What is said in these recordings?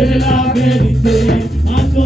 de la vérité, a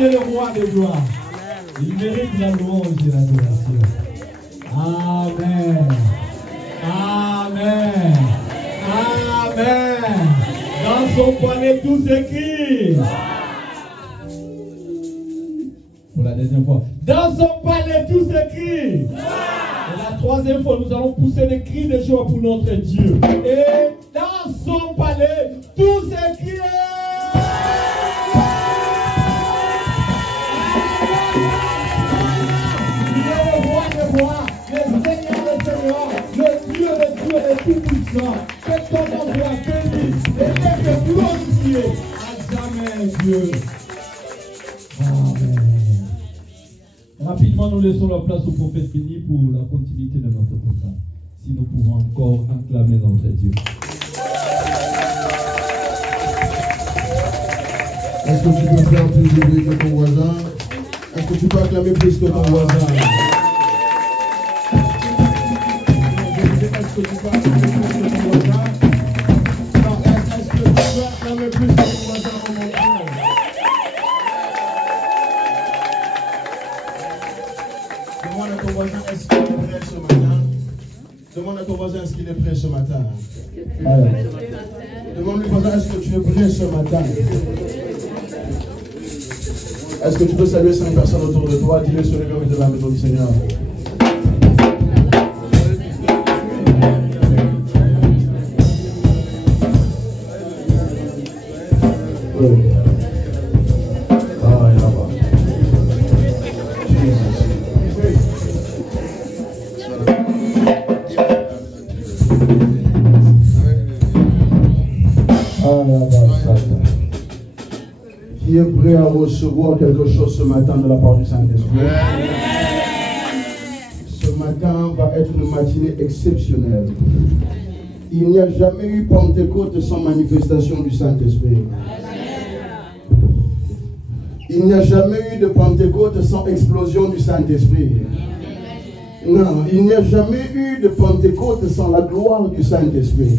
Le roi de gloire. Il mérite la louange et l'adoration. Amen. Amen. Amen. Dans son poignet tout s'écrit. Pour la deuxième fois. Dans son palais tout s'écrit. Et la troisième fois, nous allons pousser des cris de joie pour notre Dieu. Et dans son palais tout s'écrit. Le Seigneur, le Dieu est tout puissant. Que ton nom soit béni et d'être glorifié à jamais, Dieu. Amen. Rapidement, nous laissons la place au prophète béni pour la continuité de notre programme. Si nous pouvons encore acclamer notre Dieu. Est-ce que tu peux faire plus de bruit que ton voisin? Est-ce que tu peux acclamer plus que ton voisin? Demande à ton voisin, est-ce qu'il est prêt ce matin? Demande à ton voisin, est-ce qu'il est prêt ce matin? Demande-lui, voisin, est-ce que tu es prêt ce matin? Est-ce que tu peux saluer 5 personnes autour de toi? Dis-le sur les murs de la maison du Seigneur. Qui est prêt à recevoir quelque chose ce matin de la part du Saint-Esprit? Ce matin va être une matinée exceptionnelle. Il n'y a jamais eu Pentecôte sans manifestation du Saint-Esprit. Il n'y a jamais eu de Pentecôte sans explosion du Saint-Esprit. Non, il n'y a jamais eu de Pentecôte sans la gloire du Saint-Esprit.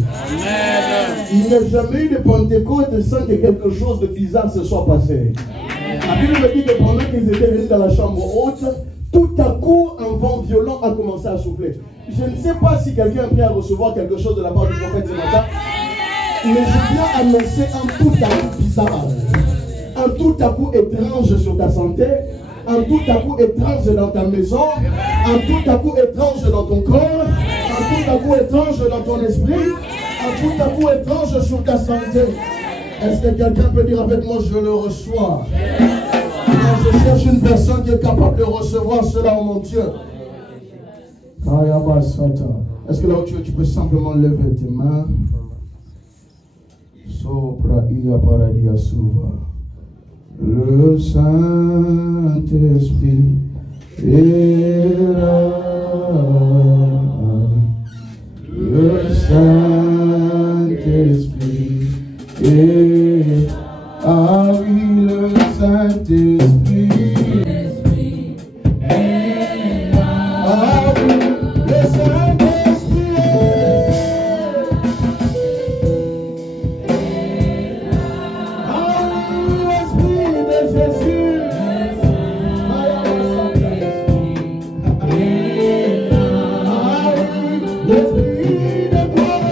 Il n'y a jamais eu de Pentecôte sans que quelque chose de bizarre se soit passé. La Bible me dit que pendant qu'ils étaient venus dans la chambre haute, tout à coup, un vent violent a commencé à souffler. Je ne sais pas si quelqu'un est prêt à recevoir quelque chose de la part du prophète ce matin, mais je viens annoncer un tout à coup bizarre, un tout à coup étrange sur ta santé, un tout à coup étrange dans ta maison, un tout à coup étrange dans ton corps, un tout à coup étrange dans ton esprit, un tout à coup étrange sur ta santé. Est-ce que quelqu'un peut dire avec moi, je le reçois? Je cherche une personne qui est capable de recevoir cela, oh mon Dieu. Est-ce que là où tu peux simplement lever tes mains? Sopra ia paradia suva. Le Saint-Esprit est là. Le Saint-Esprit est là. Ah oui, le Saint-Esprit est là. Ah oui, le Saint-Esprit est là. Ah oui, l'Esprit de Jésus est là. Ah oui, l'Esprit de gloire,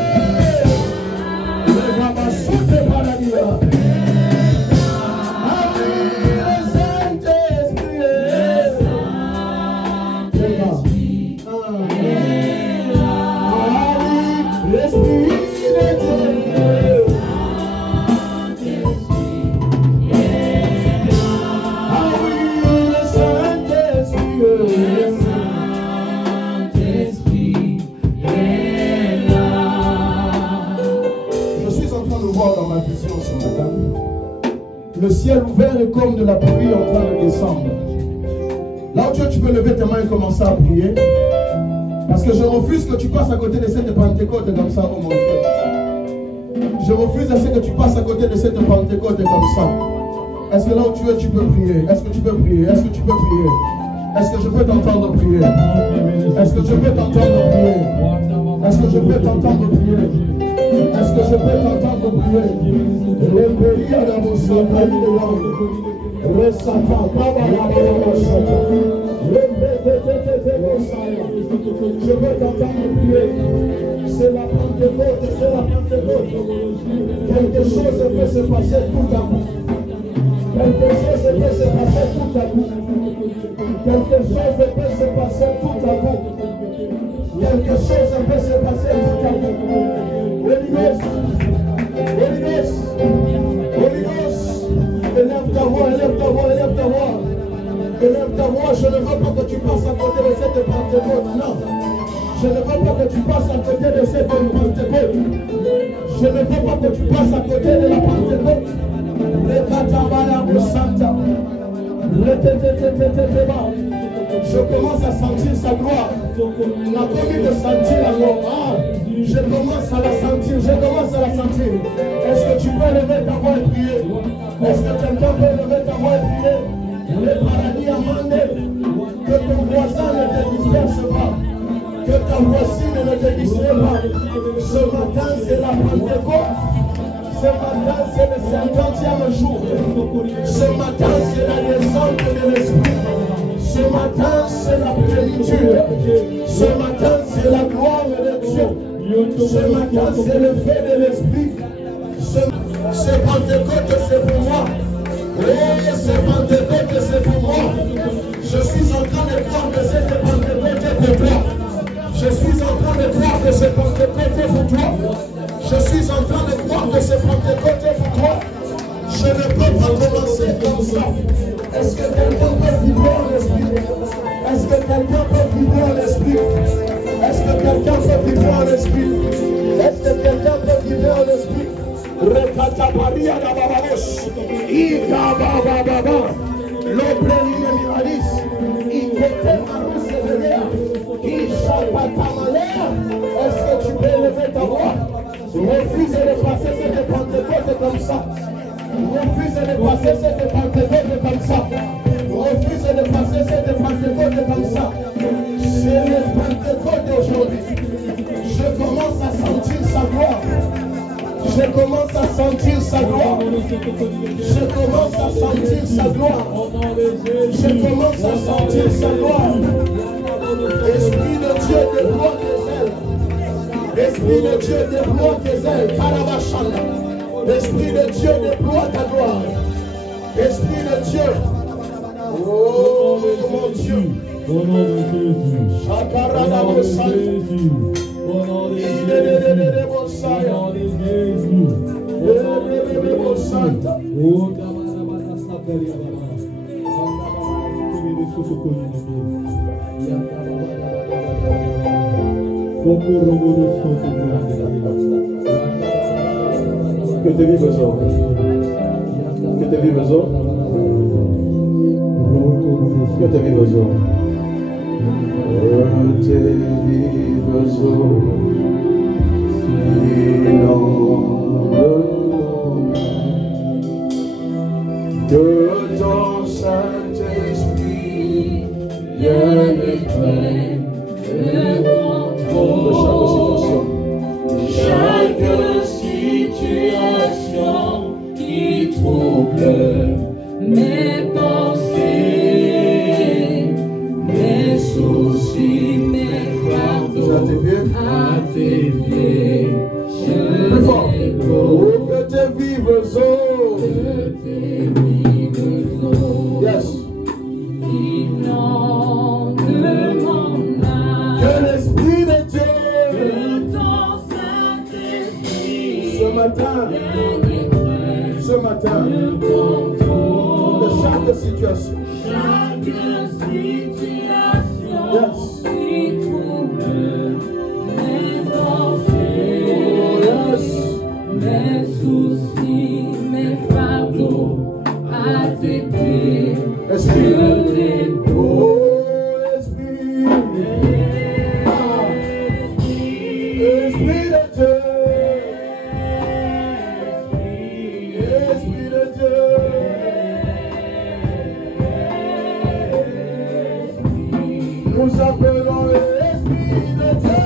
le Ramassoute de Paradia. Le ciel ouvert est comme de la pluie en train de descendre. Là où tu peux lever tes mains et commencer à prier. Parce que je refuse que tu passes à côté de cette Pentecôte comme ça, oh mon Dieu. Je refuse à ce que tu passes à côté de cette Pentecôte comme ça. Est-ce que là où tu es, tu peux prier? Est-ce que tu peux prier? Est-ce que tu peux prier? Est-ce que je peux t'entendre prier? Est-ce que je peux t'entendre prier? Est-ce que je peux t'entendre prier? Est-ce que je peux t'entendre prier? Le pays à la Moussaka, le Satan, je veux t'entendre prier. C'est la Pentecôte, c'est la Pentecôte. Quelque chose peut se passer tout à coup. Quelque chose peut se passer tout à coup. Quelque chose peut se passer tout à coup. Quelque chose peut se passer tout à coup. Holy Ghost, Holy Ghost, Holy Ghost, élève ta voix, élève ta voix, élève ta voix. Élève ta voix, je ne veux pas que tu passes à côté de cette Pentecôte, non. Je ne veux pas que tu passes à côté de cette Pentecôte. Je ne veux pas que tu passes à côté de la Pentecôte. Le Katabala Santa. Je commence à sentir sa gloire. On a promis de sentir la gloire. Je commence à la sentir, je commence à la sentir. Est-ce que tu peux lever ta voix et prier? Est-ce que quelqu'un peut lever ta voix et prier? Le paradis a demandé que ton voisin ne te disperse pas, que ta voisine ne te distrait pas. Ce matin, c'est la Pentecôte. Ce matin, c'est le 50e jour. Ce matin, c'est la descente de l'Esprit. Ce matin, c'est la plénitude. Ce matin, c'est la gloire de Dieu. Ce matin, c'est le fait de l'Esprit. Ce Pentecôte, c'est pour moi. Oui, ce Pentecôte, c'est pour moi. Je suis en train de croire que c'est le Pentecôte pour toi. Je suis en train de croire que c'est Pentecôte pour toi. Je suis en train de croire que c'est Pentecôte pour toi. Je ne peux pas commencer comme ça. Est-ce que quelqu'un peut vibrer en l'esprit? Est-ce que quelqu'un peut vibrer en l'esprit? Est-ce que quelqu'un peut vibrer en l'esprit? Est-ce que quelqu'un peut vibrer en l'esprit? Rekatabaria da bababosh. Ika baba baba. L'oprénie miralis. Ikete marus evelea. Ishapatamalea. Est-ce que tu peux lever ta voix? Refuse de passer cette Pentecôte comme ça. Refuse de passer cette Pentecôte comme ça. Refuse de passer cette Pentecôte comme ça. C'est le Pentecôte d'aujourd'hui. Je commence à sentir sa gloire. Je commence à sentir sa gloire. Je commence à sentir sa gloire. Je commence à sentir sa gloire. Esprit de Dieu, déploie tes ailes. Esprit de Dieu, déploie tes ailes. Karabashanda. Esprit de Dieu, déploie ta gloire. Esprit de Dieu. Oh mon Dieu. Au nom de Jésus. Shakarada Jésus. Au nom de Jésus. Au nom de Jésus. Oh, que te vives hoy. Que te vives hoy. Que te vives hoy. Que te vives hoy. Que ton Saint-Esprit vienne prenne le contrôle de chaque situation qui trouble mes pensées, mes soucis, mes fardeaux à tes pieds. Plus fort. Oh, que tes vives eaux. Que tes vives eaux. Yes. Inonde mon âme. Que l'Esprit de Dieu. Que ton Saint-Esprit. Ce matin. Ce matin. De chaque situation. Chaque situation. Yes. Qui trouble mes pensées. Yes. Mes soucis, mes fardeaux à tes pieds. Esprit. Oh, Esprit. Esprit de Dieu. Esprit de Dieu. Nous appelons l'Esprit de Dieu.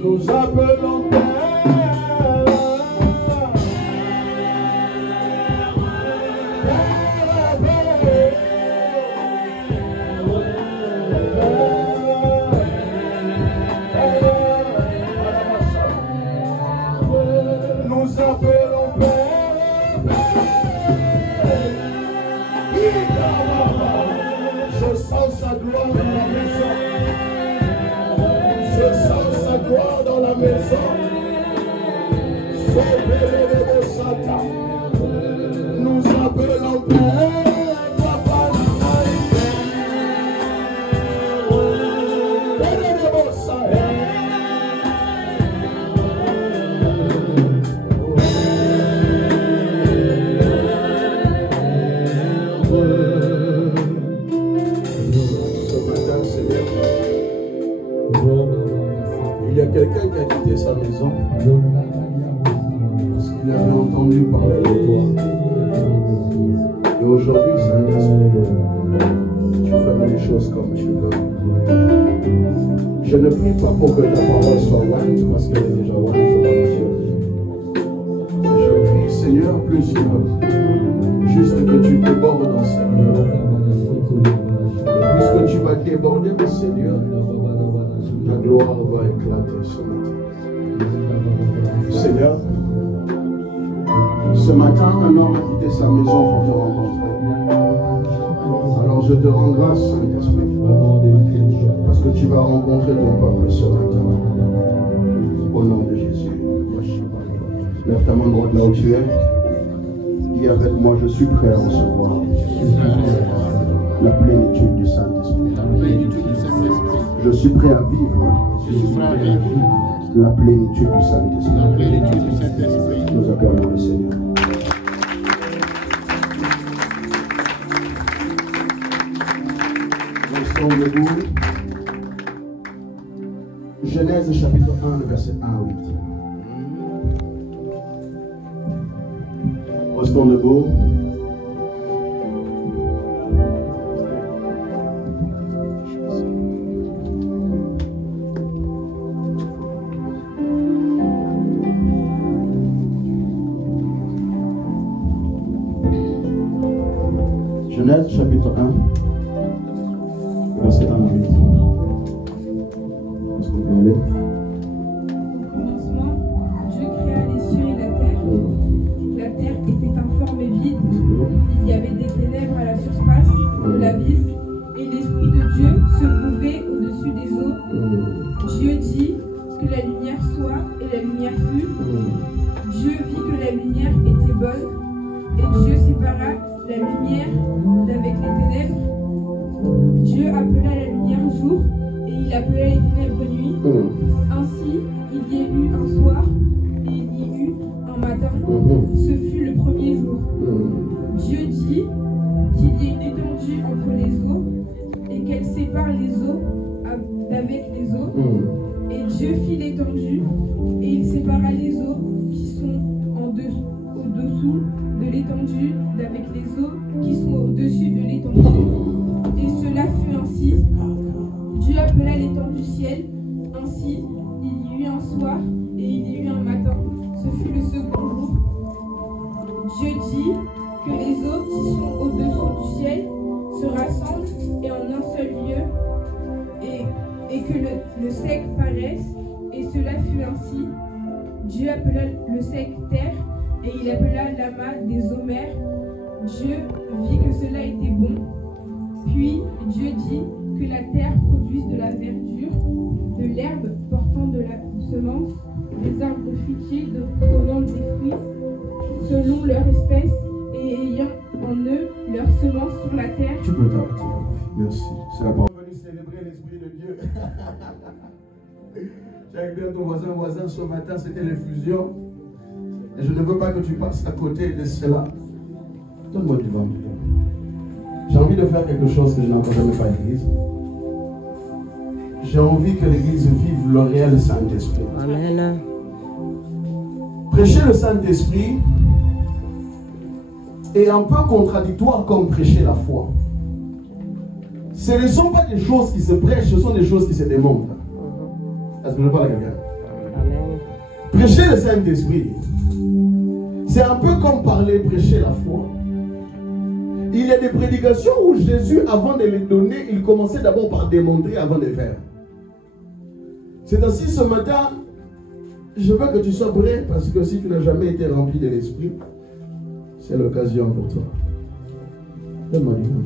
Nous appelons Père. Nous appelons Père. Je sens sa gloire dans la maison. Je sens sa gloire dans la maison. Nous appelons Père. Il y a quelqu'un qui a quitté sa maison parce qu'il avait entendu parler de toi. Et aujourd'hui, Saint-Esprit, tu feras les choses comme tu veux. Je ne prie pas pour que ta parole soit ointe, parce qu'elle est déjà ointe devant Dieu. Je prie, Seigneur, plusieurs, juste que tu débordes dans Seigneur. Et puisque tu vas déborder dans Seigneur, ta gloire va éclater ce matin. Seigneur, ce matin, un homme a quitté sa maison pour te rencontrer. Alors je te rends grâce, Saint-Esprit, parce que tu vas rencontrer ton peuple ce matin. Au nom de Jésus. Lève ta main droite là où tu es. Dis avec moi, je suis prêt à recevoir la plénitude du Saint-Esprit. Je suis prêt à vivre la plénitude du Saint-Esprit. Nous acclamons le Seigneur. Restons debout. Genèse chapitre 1, verset 1 à 8. Restons debout. Genèse chapitre 1, verset 1 à 8. Est-ce qu'on peut aller? Au commencement, Dieu créa les cieux et la terre. La terre était informe et vide. Il y avait des ténèbres à la surface de l'abîme, et l'Esprit de Dieu se mouvait au-dessus des eaux. Dieu dit que la lumière soit, et la lumière fut. Dieu vit que la lumière était bonne, et Dieu sépara la lumière d'avec les ténèbres. Dieu appela la lumière jour, et il appela les ténèbres nuit. Ainsi, il y a eu un soir, et il y eut un matin. Ce fut le premier jour. Dieu dit qu'il y ait une étendue entre les eaux, et qu'elle sépare les eaux d'avec les eaux. Et Dieu fit l'étendue, et il sépara les eaux qui sont au-dessous de l'étendue d'avec les eaux qui sont au-dessus de l'étendue. Et cela fut ainsi. Dieu appela l'étendue ciel. Ainsi, il y eut un soir et il y eut un matin. Ce fut le second jour. Dieu dit que les eaux qui sont au-dessous du ciel se rassemblent et en un seul lieu, et que le sec paraisse. Et cela fut ainsi. Dieu appela le sec terre, et il appela l'amas des eaux mers. Dieu vit que cela était bon. Puis Dieu dit que la terre produise de la verdure, de l'herbe portant de la semence, des arbres fruitiers donnant des fruits, selon leur espèce, et ayant en eux leur semence sur la terre. Tu peux t'arrêter. Merci. C'est la parole. Venez célébrer l'Esprit de Dieu. J'ai bien ton voisin ce matin, c'était l'effusion. Et je ne veux pas que tu passes à côté de cela. Donne-moi du vent. J'ai envie de faire quelque chose que je n'ai encore jamais fait à l'église. J'ai envie que l'église vive le réel Saint-Esprit. Amen. Prêcher le Saint-Esprit est un peu contradictoire comme prêcher la foi. Ce ne sont pas des choses qui se prêchent, ce sont des choses qui se démontrent. Est-ce que je parle à quelqu'un? Amen. Prêcher le Saint-Esprit, c'est un peu comme parler, prêcher la foi. Il y a des prédications où Jésus, avant de les donner, il commençait d'abord par démontrer avant de faire. C'est ainsi ce matin, je veux que tu sois prêt, parce que si tu n'as jamais été rempli de l'Esprit, c'est l'occasion pour toi. Donne-moi du vent,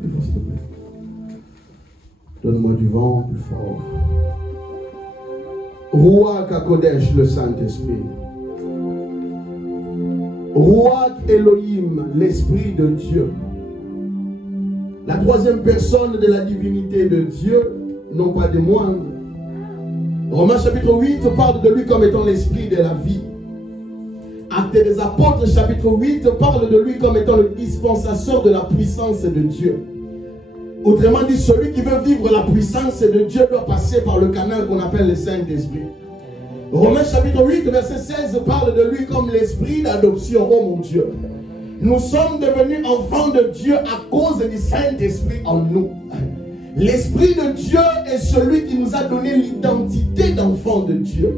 plus fort s'il te plaît. Donne-moi du vent plus fort. Ruach HaKodesh, le Saint-Esprit. Ruach Elohim, l'Esprit de Dieu. La troisième personne de la divinité de Dieu, non pas des moindres. Romains chapitre 8 parle de lui comme étant l'Esprit de la vie. Actes des Apôtres chapitre 8 parle de lui comme étant le dispensateur de la puissance de Dieu. Autrement dit, celui qui veut vivre la puissance de Dieu doit passer par le canal qu'on appelle le Saint-Esprit. Romains chapitre 8 verset 16 parle de lui comme l'Esprit d'adoption. Oh mon Dieu. Nous sommes devenus enfants de Dieu à cause du Saint-Esprit en nous. L'Esprit de Dieu est celui qui nous a donné l'identité d'enfants de Dieu.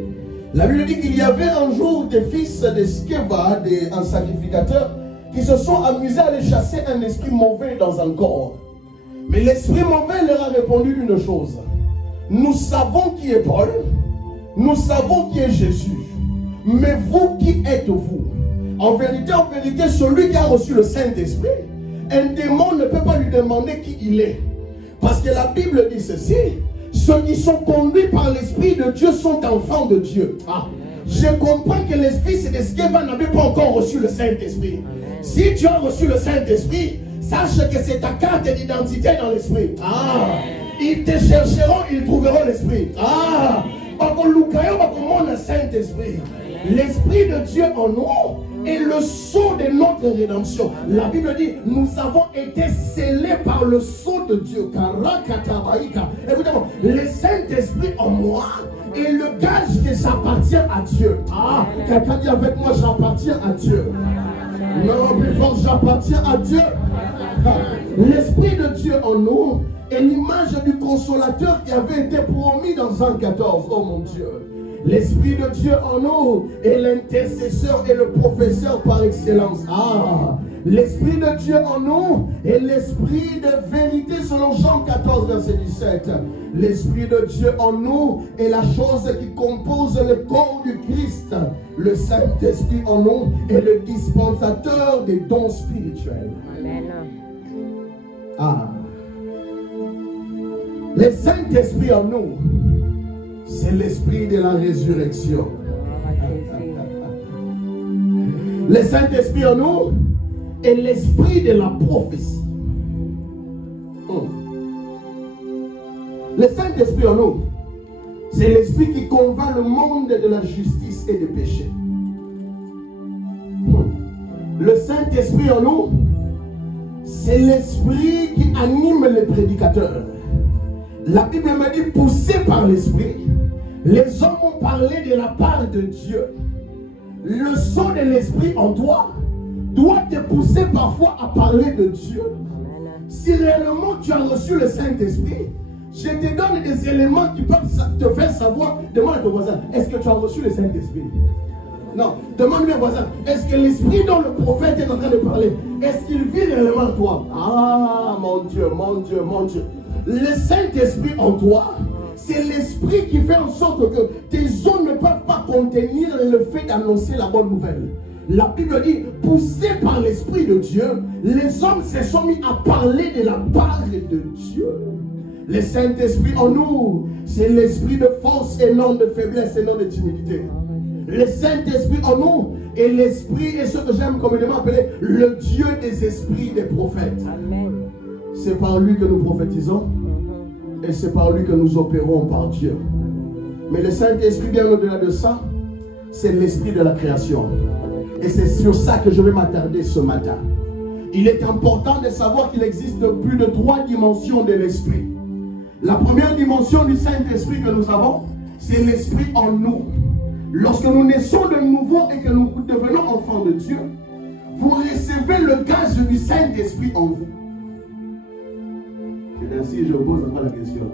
La Bible dit qu'il y avait un jour des fils de Sceva, un sacrificateur, qui se sont amusés à aller chasser un esprit mauvais dans un corps. Mais l'esprit mauvais leur a répondu une chose. Nous savons qui est Paul, nous savons qui est Jésus. Mais vous, qui êtes-vous? En vérité, celui qui a reçu le Saint-Esprit, un démon ne peut pas lui demander qui il est. Parce que la Bible dit ceci, ceux qui sont conduits par l'Esprit de Dieu sont enfants de Dieu. Je comprends que les fils de Sceva n'avaient pas encore reçu le Saint-Esprit. Si tu as reçu le Saint-Esprit, sache que c'est ta carte d'identité dans l'Esprit. Ils te chercheront, ils trouveront l'Esprit. Saint-Esprit. L'Esprit de Dieu en nous est le sceau de notre rédemption. La Bible dit, nous avons été scellés par le sceau de Dieu. Écoutez-moi, le Saint-Esprit en moi est le gage que j'appartiens à Dieu. Quelqu'un dit avec moi, j'appartiens à Dieu. Non, plus fort, j'appartiens à Dieu. L'Esprit de Dieu en nous est l'image du consolateur qui avait été promis dans Jean 14. Oh mon Dieu. L'Esprit de Dieu en nous est l'intercesseur et le professeur par excellence. L'Esprit de Dieu en nous est l'Esprit de vérité selon Jean 14, verset 17. L'Esprit de Dieu en nous est la chose qui compose le corps du Christ. Le Saint-Esprit en nous est le dispensateur des dons spirituels. Amen. Le Saint-Esprit en nous, c'est l'esprit de la résurrection. Le Saint-Esprit en nous est l'esprit de la prophétie. Le Saint-Esprit en nous, c'est l'esprit qui convainc le monde de la justice et du péché. Le Saint-Esprit en nous, c'est l'esprit qui anime les prédicateurs. La Bible me dit, poussé par l'esprit, les hommes ont parlé de la part de Dieu. Le son de l'esprit en toi doit te pousser parfois à parler de Dieu. Si réellement tu as reçu le Saint-Esprit, je te donne des éléments qui peuvent te faire savoir. Demande à ton voisin, est-ce que tu as reçu le Saint-Esprit? Non, demande-lui au voisin, est-ce que l'esprit dont le prophète est en train de parler, est-ce qu'il vit réellement en toi? Mon Dieu, mon Dieu, mon Dieu. Le Saint-Esprit en toi, c'est l'esprit qui fait en sorte que tes os ne peuvent pas contenir le fait d'annoncer la bonne nouvelle. La Bible dit, poussés par l'Esprit de Dieu, les hommes se sont mis à parler de la part de Dieu. Le Saint-Esprit en nous, c'est l'esprit de force et non de faiblesse et non de timidité. Le Saint-Esprit en nous est l'esprit, et ce que j'aime communément appeler le Dieu des esprits des prophètes. C'est par lui que nous prophétisons et c'est par lui que nous opérons par Dieu. Mais le Saint-Esprit, bien au-delà de ça, c'est l'esprit de la création. Et c'est sur ça que je vais m'attarder ce matin. Il est important de savoir qu'il existe plus de 3 dimensions de l'esprit. La première dimension du Saint-Esprit que nous avons, c'est l'esprit en nous. Lorsque nous naissons de nouveau et que nous devenons enfants de Dieu, vous recevez le gage du Saint-Esprit en vous. Et ainsi, je pose encore la question.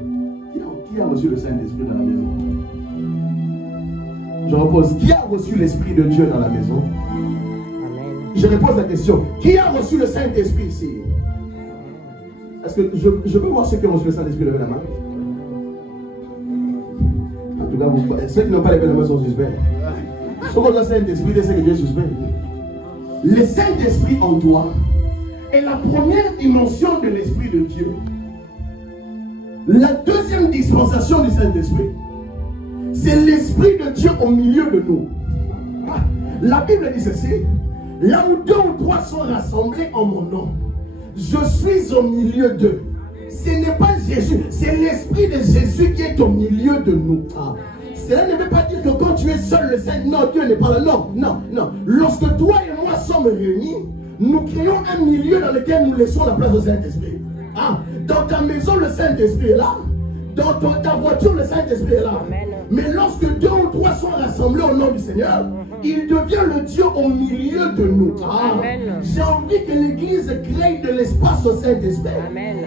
Qui a reçu le Saint-Esprit dans la maison? Je repose, qui a reçu l'Esprit de Dieu dans la maison? Amen. Je repose la question, qui a reçu le Saint-Esprit ici? Est-ce que je peux voir ceux qui ont reçu le Saint-Esprit, levez la main? En tout cas, ceux qui n'ont pas levé la main sont suspects. Ceux qui ont le Saint-Esprit, c'est que Dieu est suspect. Le Saint-Esprit en toi est la première dimension de l'Esprit de Dieu. La deuxième dispensation du Saint-Esprit, c'est l'Esprit de Dieu au milieu de nous. La Bible dit ceci, là où 2 ou 3 sont rassemblés en mon nom, je suis au milieu d'eux. Ce n'est pas Jésus, c'est l'Esprit de Jésus qui est au milieu de nous. Cela ne veut pas dire que quand tu es seul, le Saint, non, Dieu n'est pas là. Non, non, non. Lorsque toi et moi sommes réunis, nous créons un milieu dans lequel nous laissons la place au Saint-Esprit. Dans ta maison, le Saint-Esprit est là. Dans ta voiture, le Saint-Esprit est là. Amen. Mais lorsque 2 ou 3 sont rassemblés au nom du Seigneur, il devient le Dieu au milieu de nous. J'ai envie que l'Église crée de l'espace au Saint-Esprit.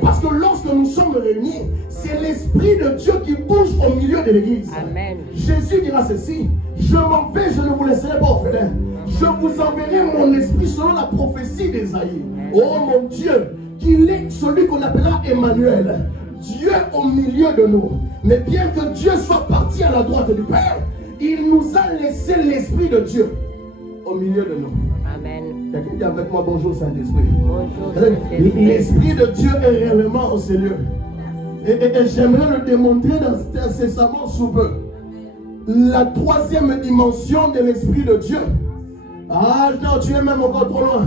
Parce que lorsque nous sommes réunis, c'est l'Esprit de Dieu qui bouge au milieu de l'Église. Jésus dira ceci: je m'en vais, je ne vous laisserai pas orphelins. Je vous enverrai mon esprit selon la prophétie d'Ésaïe. Oh mon Dieu, qu'il est celui qu'on appellera Emmanuel, Dieu au milieu de nous. Mais bien que Dieu soit parti à la droite du Père, il nous a laissé l'Esprit de Dieu au milieu de nous. Amen. Quelqu'un dit avec moi: bonjour Saint-Esprit. Bonjour. L'Esprit de Dieu est réellement au Seigneur. Et j'aimerais le démontrer incessamment sous peu. La troisième dimension de l'Esprit de Dieu. Ah non, tu es même encore trop loin.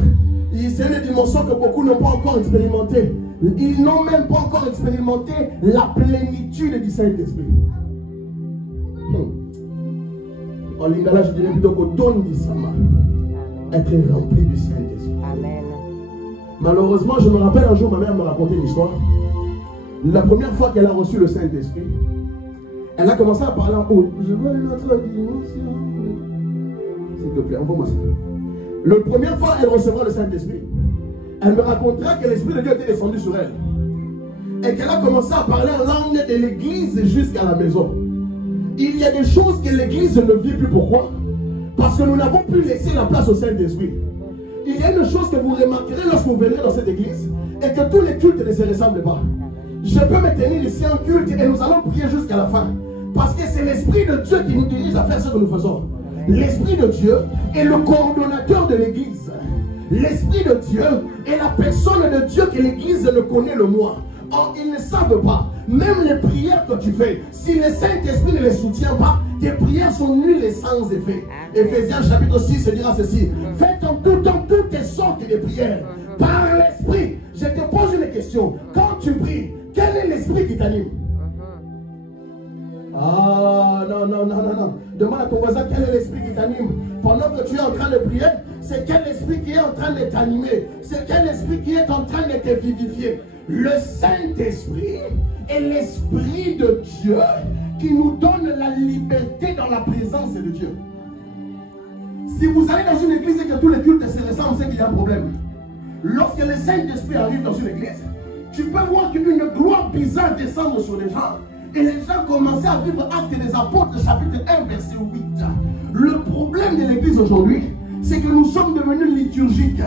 C'est une dimension que beaucoup n'ont pas encore expérimentée. Ils n'ont même pas encore expérimenté la plénitude du Saint-Esprit. En lingala, je dirais plutôt qu'au don du Sama, être rempli du Saint-Esprit. Amen. Malheureusement, je me rappelle un jour, ma mère me racontait une histoire. La première fois qu'elle a reçu le Saint-Esprit, elle a commencé à parler en haut. Je veux une autre dimension. S'il te plaît, envoie-moi ça. La première fois qu'elle recevra le Saint-Esprit, elle me racontera que l'Esprit de Dieu était descendu sur elle. Et qu'elle a commencé à parler en langue de l'église jusqu'à la maison. Il y a des choses que l'église ne vit plus. Pourquoi? Parce que nous n'avons plus laissé la place au Saint-Esprit. Il y a une chose que vous remarquerez lorsque vous venez dans cette église, et que tous les cultes ne se ressemblent pas. Je peux me tenir ici en culte et nous allons prier jusqu'à la fin. Parce que c'est l'Esprit de Dieu qui nous dirige à faire ce que nous faisons. L'Esprit de Dieu est le coordonnateur de l'église. L'Esprit de Dieu est la personne de Dieu que l'église ne connaît le moins. Or, ils ne savent pas. Même les prières que tu fais, si le Saint-Esprit ne les soutient pas, tes prières sont nulles et sans effet. Éphésiens chapitre 6 se dira ceci: faites en tout temps toutes les sortes de prières par l'Esprit. Je te pose une question. Quand tu pries, quel est l'Esprit qui t'anime? Ah, non. Demande à ton voisin quel est l'Esprit qui t'anime. Pendant que tu es en train de prier, c'est quel esprit qui est en train de t'animer? C'est quel esprit qui est en train de te vivifier? Le Saint-Esprit est l'Esprit de Dieu qui nous donne la liberté dans la présence de Dieu. Si vous allez dans une église et que tous les cultes se ressemblent, c'est qu'il y a un problème. Lorsque le Saint-Esprit arrive dans une église, tu peux voir qu'une gloire bizarre descend sur les gens. Et les gens commençaient à vivre Actes des Apôtres, chapitre 1, verset 8. Le problème de l'église aujourd'hui, c'est que nous sommes devenus liturgiques.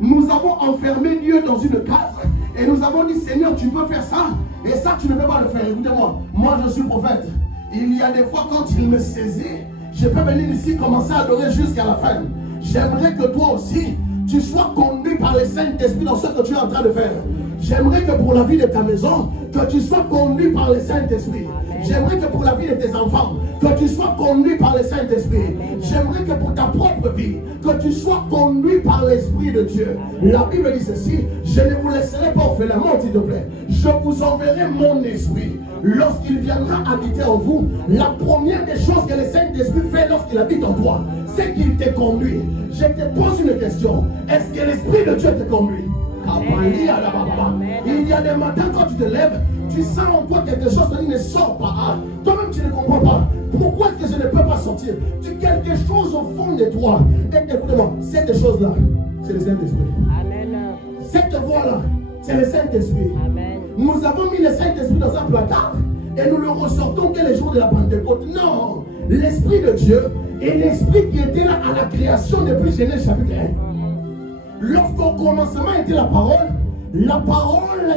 Nous avons enfermé Dieu dans une case. Et nous avons dit: Seigneur, tu peux faire ça. Et ça, tu ne peux pas le faire. Écoutez-moi, moi je suis prophète. Il y a des fois quand il me saisit, je peux venir ici commencer à adorer jusqu'à la fin. J'aimerais que toi aussi, tu sois conduit par le Saint-Esprit dans ce que tu es en train de faire. J'aimerais que pour la vie de ta maison, que tu sois conduit par le Saint-Esprit. J'aimerais que pour la vie de tes enfants, que tu sois conduit par le Saint-Esprit. J'aimerais que pour ta propre vie, que tu sois conduit par l'Esprit de Dieu. La Bible dit ceci: je ne vous laisserai pas orphelins, s'il te plaît. Je vous enverrai mon esprit. Lorsqu'il viendra habiter en vous, la première des choses que le Saint-Esprit fait lorsqu'il habite en toi, c'est qu'il te conduit. Je te pose une question: est-ce que l'Esprit de Dieu te conduit? Il y a des matins quand tu te lèves, tu sens en toi quelque chose qui ne sort pas. Toi-même tu ne comprends pas. Pourquoi est-ce que je ne peux pas sortir? Quelque chose au fond de toi. Et écoute-moi, cette chose-là, c'est le Saint-Esprit. Cette voix-là, c'est le Saint-Esprit. Nous avons mis le Saint-Esprit dans un placard et nous le ressortons que les jours de la Pentecôte. Non, l'Esprit de Dieu est l'Esprit qui était là à la création depuis Genèse chapitre 1. Lorsqu'au commencement était la parole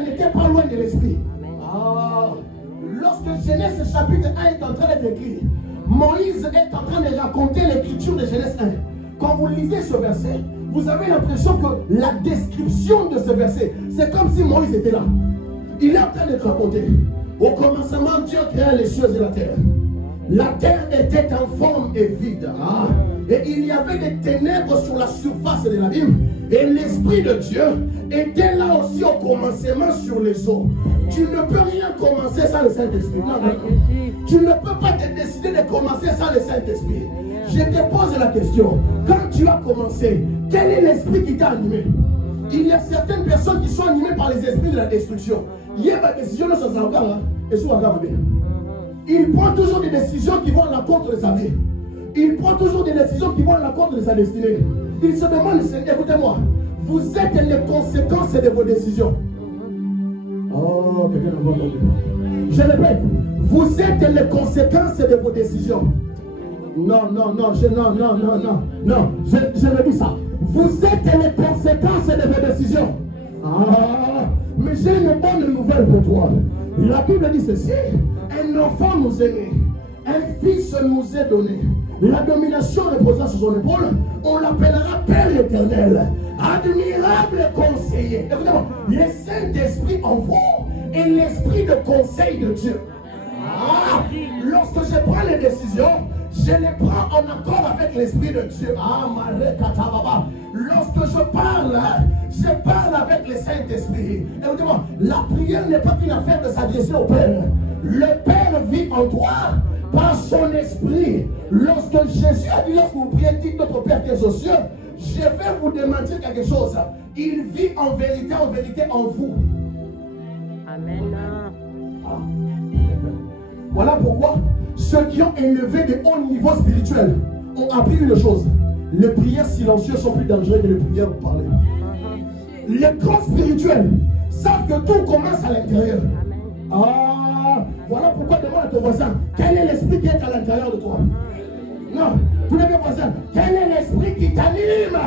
n'était pas loin de l'Esprit. Lorsque Genèse chapitre 1 est en train d'être écrit, Moïse est en train de raconter l'écriture de Genèse 1. Quand vous lisez ce verset, vous avez l'impression que la description de ce verset, c'est comme si Moïse était là. Il est en train de te raconter. Au commencement, Dieu créa les cieux et la terre. La terre était informe et vide. Et il y avait des ténèbres sur la surface de l'abîme. Et l'Esprit de Dieu était là aussi au commencement sur les eaux. Tu ne peux rien commencer sans le Saint-Esprit. Non. Tu ne peux pas te décider de commencer sans le Saint-Esprit. Je te pose la question. Quand tu as commencé, quel est l'esprit qui t'a animé? Il y a certaines personnes qui sont animées par les esprits de la destruction. Il il prend toujours des décisions qui vont à l'encontre de sa vie. Il prend toujours des décisions qui vont à l'encontre de sa destinée. Il se demande, écoutez-moi, vous êtes les conséquences de vos décisions. Oh, quelqu'un n'a pas entendu. Je répète, vous êtes les conséquences de vos décisions. Non, je redis ça. Vous êtes les conséquences de vos décisions. Ah, mais j'ai une bonne nouvelle pour toi. La Bible dit ceci, un enfant nous est né, un fils nous est donné. La domination reposant sur son épaule, on l'appellera Père éternel, admirable conseiller. Écoutez-moi, le Saint-Esprit en vous est l'esprit de conseil de Dieu. Ah, lorsque je prends les décisions, je les prends en accord avec l'esprit de Dieu. Ah, lorsque je parle avec le Saint-Esprit. Écoutez-moi, la prière n'est pas qu'une affaire de s'adresser au Père. Le Père vit en toi par son esprit. Lorsque Jésus a dit, lorsque vous priez, dites notre Père qui est aux cieux, je vais vous démentir quelque chose. Il vit en vérité en vous. Amen. Ah. Voilà pourquoi ceux qui ont élevé des hauts niveaux spirituels ont appris une chose. Les prières silencieuses sont plus dangereuses que les prières parlées. Les grands spirituels savent que tout commence à l'intérieur. Ah, voilà pourquoi demande à ton voisin, quel est l'esprit qui est à l'intérieur de toi? Non, tous les voisins, quel est l'esprit qui t'anime?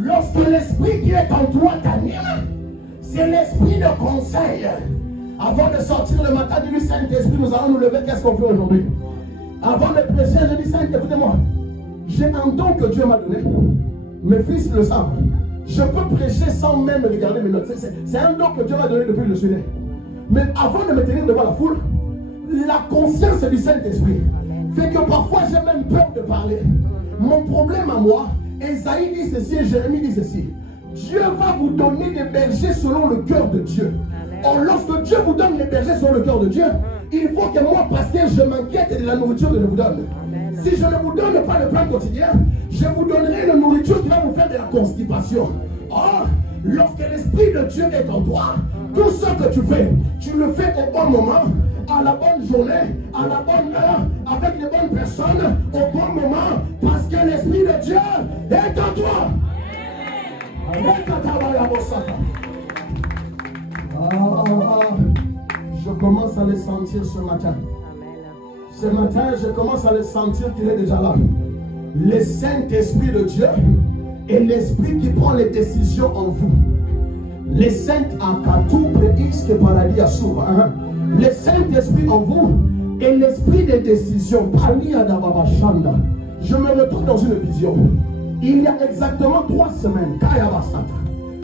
Lorsque l'esprit qui est en toi t'anime, c'est l'esprit de conseil. Avant de sortir le matin du Saint-Esprit, nous allons nous lever. Qu'est-ce qu'on fait aujourd'hui? Avant de prêcher, je dis Saint, écoutez-moi, j'ai un don que Dieu m'a donné. Mes fils le savent. Je peux prêcher sans même regarder mes notes. C'est un don que Dieu m'a donné depuis que je suis né. Mais avant de me tenir devant la foule, la conscience du Saint-Esprit fait que parfois j'ai même peur de parler. Mon problème à moi, Esaïe dit ceci et Jérémie dit ceci. Dieu va vous donner des bergers selon le cœur de Dieu. Or, lorsque Dieu vous donne les bergers selon le cœur de Dieu, il faut que moi, pasteur, je m'inquiète de la nourriture que je vous donne. Si je ne vous donne pas le pain quotidien, je vous donnerai une nourriture qui va vous faire de la constipation. Or, lorsque l'Esprit de Dieu est en toi, tout ce que tu le fais au bon moment, à la bonne journée, à la bonne heure, avec les bonnes personnes, au bon moment, parce que l'Esprit de Dieu est en toi. Je commence à le sentir ce matin. Ce matin, je commence à le sentir qu'il est déjà là. Le Saint-Esprit de Dieu est l'Esprit qui prend les décisions en vous. Le Saint-Esprit en vous est l'Esprit des décisions. Je me retrouve dans une vision. Il y a exactement 3 semaines,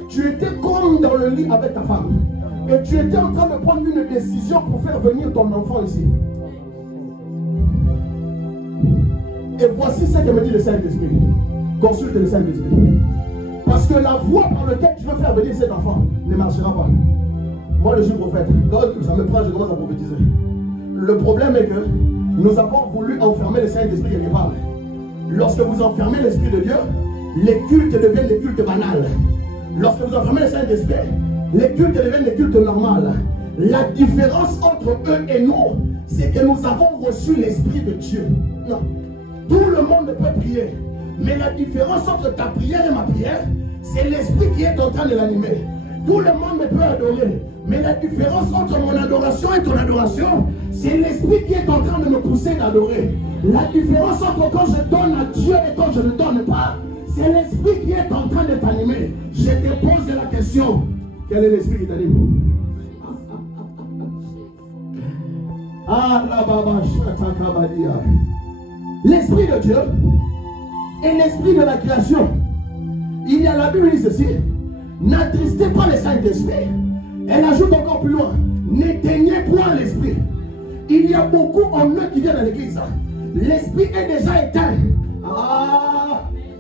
tu étais comme dans le lit avec ta femme. Et tu étais en train de prendre une décision pour faire venir ton enfant ici. Et voici ce que me dit le Saint-Esprit. Consulte le Saint-Esprit. Parce que la voie par laquelle tu veux faire venir cet enfant ne marchera pas. Moi, je suis prophète. Quand ça me prend, je commence à prophétiser. Le problème est que nous avons voulu enfermer le Saint-Esprit quelque part. Lorsque vous enfermez l'Esprit de Dieu, les cultes deviennent des cultes banals. Lorsque vous enfermez le Saint-Esprit, les cultes deviennent des cultes normaux. La différence entre eux et nous, c'est que nous avons reçu l'Esprit de Dieu. Non. Tout le monde peut prier. Mais la différence entre ta prière et ma prière, c'est l'Esprit qui est en train de l'animer. Tout le monde peut adorer. Mais la différence entre mon adoration et ton adoration, c'est l'Esprit qui est en train de me pousser d'adorer. La différence entre quand je donne à Dieu et quand je ne donne pas, c'est l'Esprit qui est en train de t'animer. Je te pose la question. Quel est l'Esprit qui t'anime? L'Esprit de Dieu est l'Esprit de la création. Il y a la Bible dit ceci. N'attristez pas le Saint-Esprit. Elle ajoute encore plus loin. N'éteignez point l'Esprit. Il y a beaucoup en eux qui viennent à l'église. L'Esprit est déjà éteint.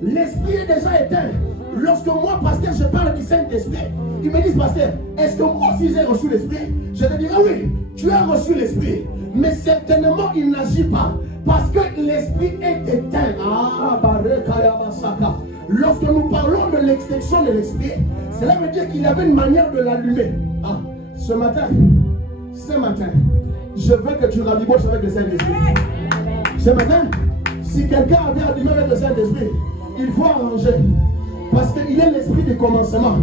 L'Esprit est déjà éteint. Lorsque moi, pasteur, je parle du Saint-Esprit, ils me disent, pasteur, est-ce que moi aussi j'ai reçu l'Esprit? Je te dirai, oui, tu as reçu l'Esprit. Mais certainement, il n'agit pas. Parce que l'Esprit est éteint. Lorsque nous parlons de l'extinction de l'Esprit, cela veut dire qu'il y avait une manière de l'allumer. Ce matin, Ce matin, je veux que tu rabiboches avec le Saint-Esprit. Ce matin, si quelqu'un avait abîmé avec le Saint-Esprit, il faut arranger. Parce qu'il est l'esprit du commencement.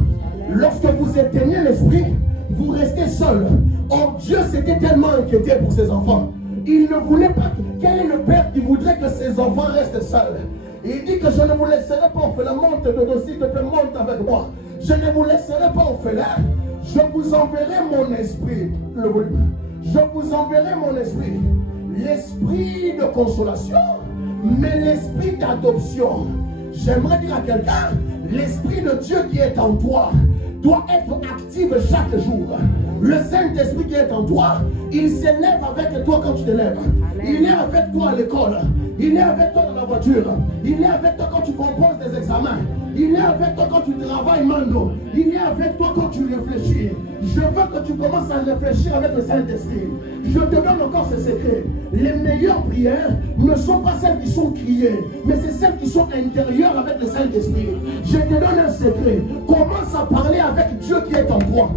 Lorsque vous éteignez l'esprit, vous restez seul. Or, Dieu s'était tellement inquiété pour ses enfants. Il ne voulait pas. Quel est le père qui voudrait que ses enfants restent seuls? Il dit que je ne vous laisserai pas orphelin. Monte de s'il te plaît, monte avec moi. Je ne vous laisserai pas orphelin. Je vous enverrai mon esprit. Le volume. Je vous enverrai mon esprit. L'esprit de consolation, mais l'esprit d'adoption. J'aimerais dire à quelqu'un, l'esprit de Dieu qui est en toi doit être actif chaque jour. Le Saint-Esprit qui est en toi, il s'élève avec toi quand tu te lèves. Il est avec toi à l'école. Il est avec toi dans la voiture. Il est avec toi quand tu composes des examens. Il est avec toi quand tu travailles, Mando. Il est avec toi quand tu réfléchis. Je veux que tu commences à réfléchir avec le Saint-Esprit. Je te donne encore ce secret. Les meilleures prières ne sont pas celles qui sont criées, mais c'est celles qui sont intérieures avec le Saint-Esprit. Je te donne un secret. Commence à parler avec Dieu qui est en toi.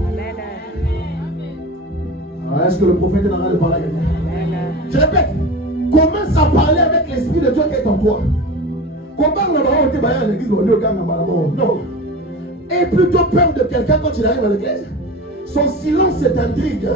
Est-ce que le prophète est en train de parler à quelqu'un? Je répète. Commence à parler avec l'esprit de Dieu qui est en toi. Non. Aie plutôt peur de quelqu'un quand il arrive à l'église. Son silence c'est intrigue.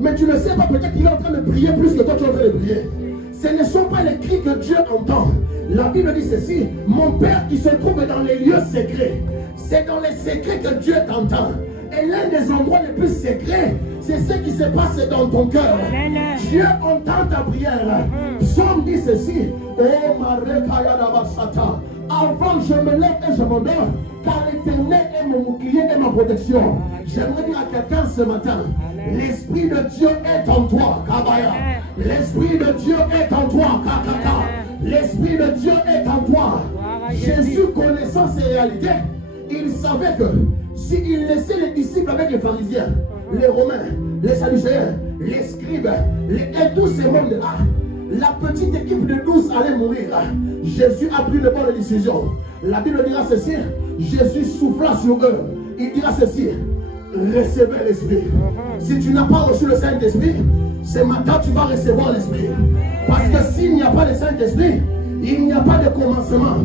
Mais tu ne sais pas, peut-être qu'il est en train de prier plus que toi tu es en train de prier. Ce ne sont pas les cris que Dieu entend. La Bible dit ceci: mon Père qui se trouve dans les lieux secrets. C'est dans les secrets que Dieu t'entend. Et l'un des endroits les plus secrets, c'est ce qui se passe dans ton cœur. Dieu entend ta prière. Psaume dit ceci: oh Marekayadabasata. Avant je me lève et je m'endors, car l'Éternel est mon bouclier et ma protection. J'aimerais dire à quelqu'un ce matin, l'Esprit de Dieu est en toi, Kabaya. L'Esprit de Dieu est en toi, Kakaka. L'Esprit de Dieu est en toi. Jésus, connaissant ces réalités, il savait que s'il laissait les disciples avec les pharisiens, les Romains, les Sadducéens, les scribes, et tous ces mondes-là, la petite équipe de 12 allait mourir. Jésus a pris le bonne décision. La Bible dira ceci: Jésus souffla sur eux. Il dira ceci: recevez l'Esprit. Si tu n'as pas reçu le Saint-Esprit, ce matin tu vas recevoir l'Esprit. Parce que s'il n'y a pas de Saint-Esprit, il n'y a pas de commencement.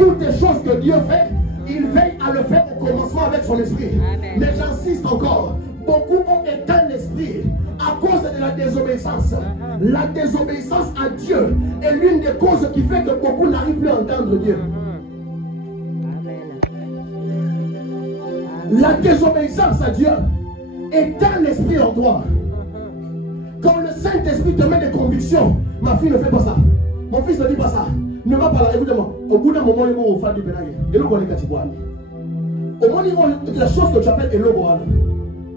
Toutes les choses que Dieu fait, il veille à le faire au commencement avec son esprit. Mais j'insiste encore, beaucoup ont éteint l'esprit à cause de la désobéissance. La désobéissance à Dieu est l'une des causes qui fait que beaucoup n'arrivent plus à entendre Dieu. La désobéissance à Dieu éteint l'esprit en toi. Quand le Saint-Esprit te met des convictions, ma fille ne fait pas ça, mon fils ne dit pas ça, ne va pas là, écoute-moi. Au bout d'un moment, il va au fond du pénage. Et l'eau, au moins, la chose que tu appelles Elo,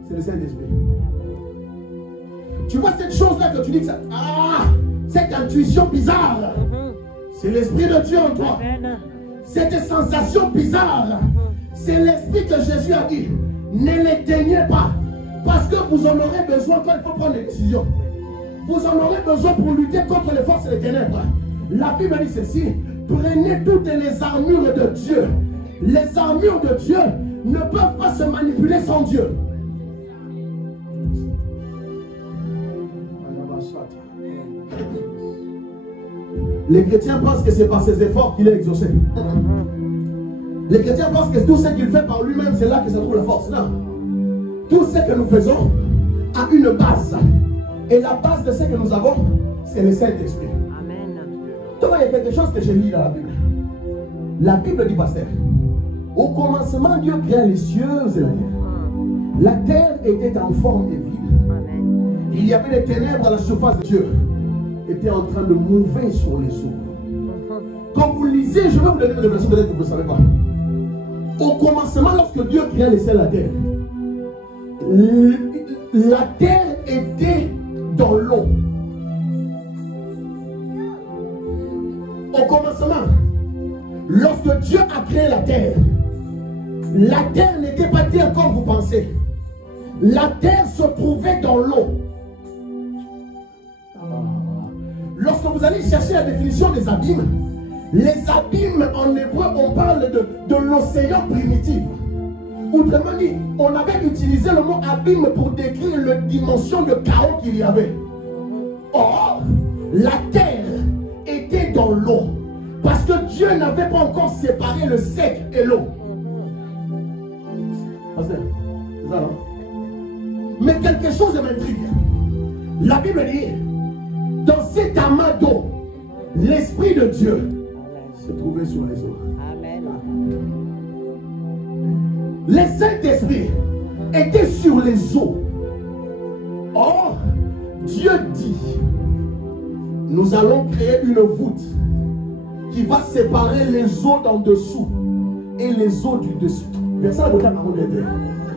c'est le Saint-Esprit. Tu vois cette chose-là que tu dis que ça, cette intuition bizarre, c'est l'Esprit de Dieu en toi. Cette sensation bizarre, c'est l'Esprit que Jésus a dit: ne l'éteignez pas, parce que vous en aurez besoin quand il faut prendre des décisions. Vous en aurez besoin pour lutter contre les forces des ténèbres. La Bible dit ceci: prenez toutes les armures de Dieu. Les armures de Dieu ne peuvent pas se manipuler sans Dieu. Les chrétiens pensent que c'est par ses efforts qu'il est exaucé. Les chrétiens pensent que tout ce qu'il fait par lui-même, c'est là que se trouve la force. Non. Tout ce que nous faisons a une base. Et la base de ce que nous avons, c'est le Saint-Esprit. Tu vois, il y a quelque chose que j'ai lu dans la Bible. La Bible dit, pasteur, au commencement, Dieu créa les cieux et la terre. La terre était en forme et vide. Il y avait des ténèbres à la surface de Dieu. Était en train de mouver sur les eaux. Quand vous lisez, je vais vous donner une révélation, peut-être que vous ne savez pas. Au commencement, lorsque Dieu créa les cieux et la terre, la terre était dans l'eau. Au commencement, lorsque Dieu a créé la terre n'était pas terre comme vous pensez. La terre se trouvait dans l'eau. Lorsque vous allez chercher la définition des abîmes, les abîmes en hébreu, on parle de l'océan primitif. Autrement dit, on avait utilisé le mot abîme pour décrire la dimension de chaos qu'il y avait. Or, la terre était dans l'eau. Parce que Dieu n'avait pas encore séparé le sec et l'eau. C'est ça, non? Mais quelque chose m'intrigue. La Bible dit, dans cet amas d'eau, l'Esprit de Dieu se trouvait sur les eaux. Amen. Le Saint-Esprit était sur les eaux. Or, Dieu dit, nous allons créer une voûte qui va séparer les eaux d'en dessous et les eaux du dessus.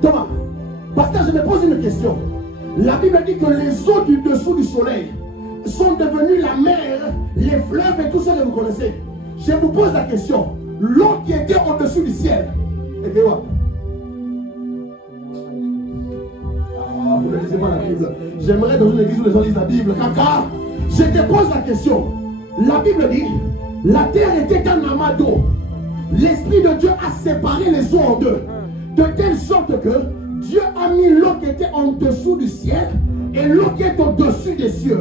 Thomas, parce que je me pose une question. La Bible dit que les eaux du dessous du soleil sont devenues la mer, les fleuves et tout ce que vous connaissez. Je vous pose la question. L'eau qui était au-dessus du ciel, et quoi? Ah, vous ne lisez pas la Bible. J'aimerais dans une église où les gens lisent la Bible. Caca, je te pose la question. La Bible dit, la terre était un amas d'eau. L'Esprit de Dieu a séparé les eaux en deux. De telle sorte que Dieu a mis l'eau qui était en dessous du ciel et l'eau qui est au-dessus des cieux.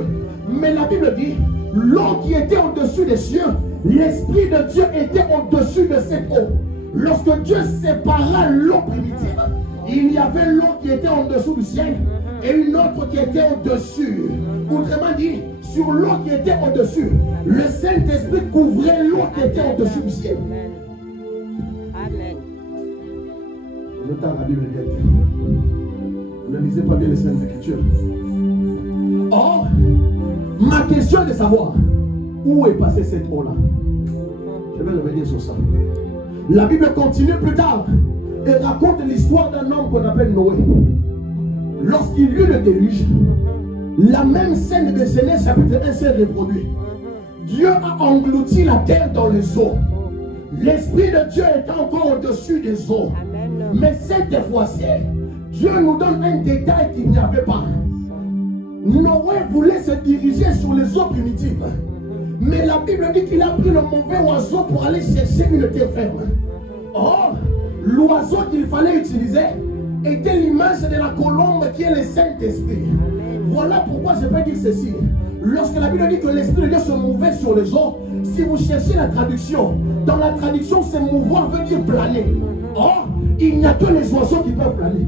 Mais la Bible dit, l'eau qui était au-dessus des cieux, l'Esprit de Dieu était au-dessus de cette eau. Lorsque Dieu sépara l'eau primitive, il y avait l'eau qui était en dessous du ciel et une autre qui était au-dessus. Autrement dit, sur l'eau qui était au-dessus, le Saint-Esprit couvrait l'eau qui était au-dessus du ciel. Amen. Je tends la Bible bien. Ne lisez pas bien les Saintes Écritures. Or, ma question est de savoir où est passée cette eau-là. Je vais revenir sur ça. La Bible continue plus tard et raconte l'histoire d'un homme qu'on appelle Noé. Lorsqu'il y eut le déluge, la même scène de Genèse chapitre 1 s'est reproduite. Dieu a englouti la terre dans les eaux. L'Esprit de Dieu est encore au-dessus des eaux. Amen. Mais cette fois-ci, Dieu nous donne un détail qu'il n'y avait pas. Noé voulait se diriger sur les eaux primitives. Mais la Bible dit qu'il a pris le mauvais oiseau pour aller chercher une terre ferme. Or, l'oiseau qu'il fallait utiliser était l'image de la colombe qui est le Saint-Esprit. Voilà pourquoi je peux dire ceci. Lorsque la Bible dit que l'Esprit de Dieu se mouvait sur les eaux, si vous cherchez la traduction, dans la traduction, se mouvoir veut dire planer. Or, il n'y a que les oiseaux qui peuvent planer.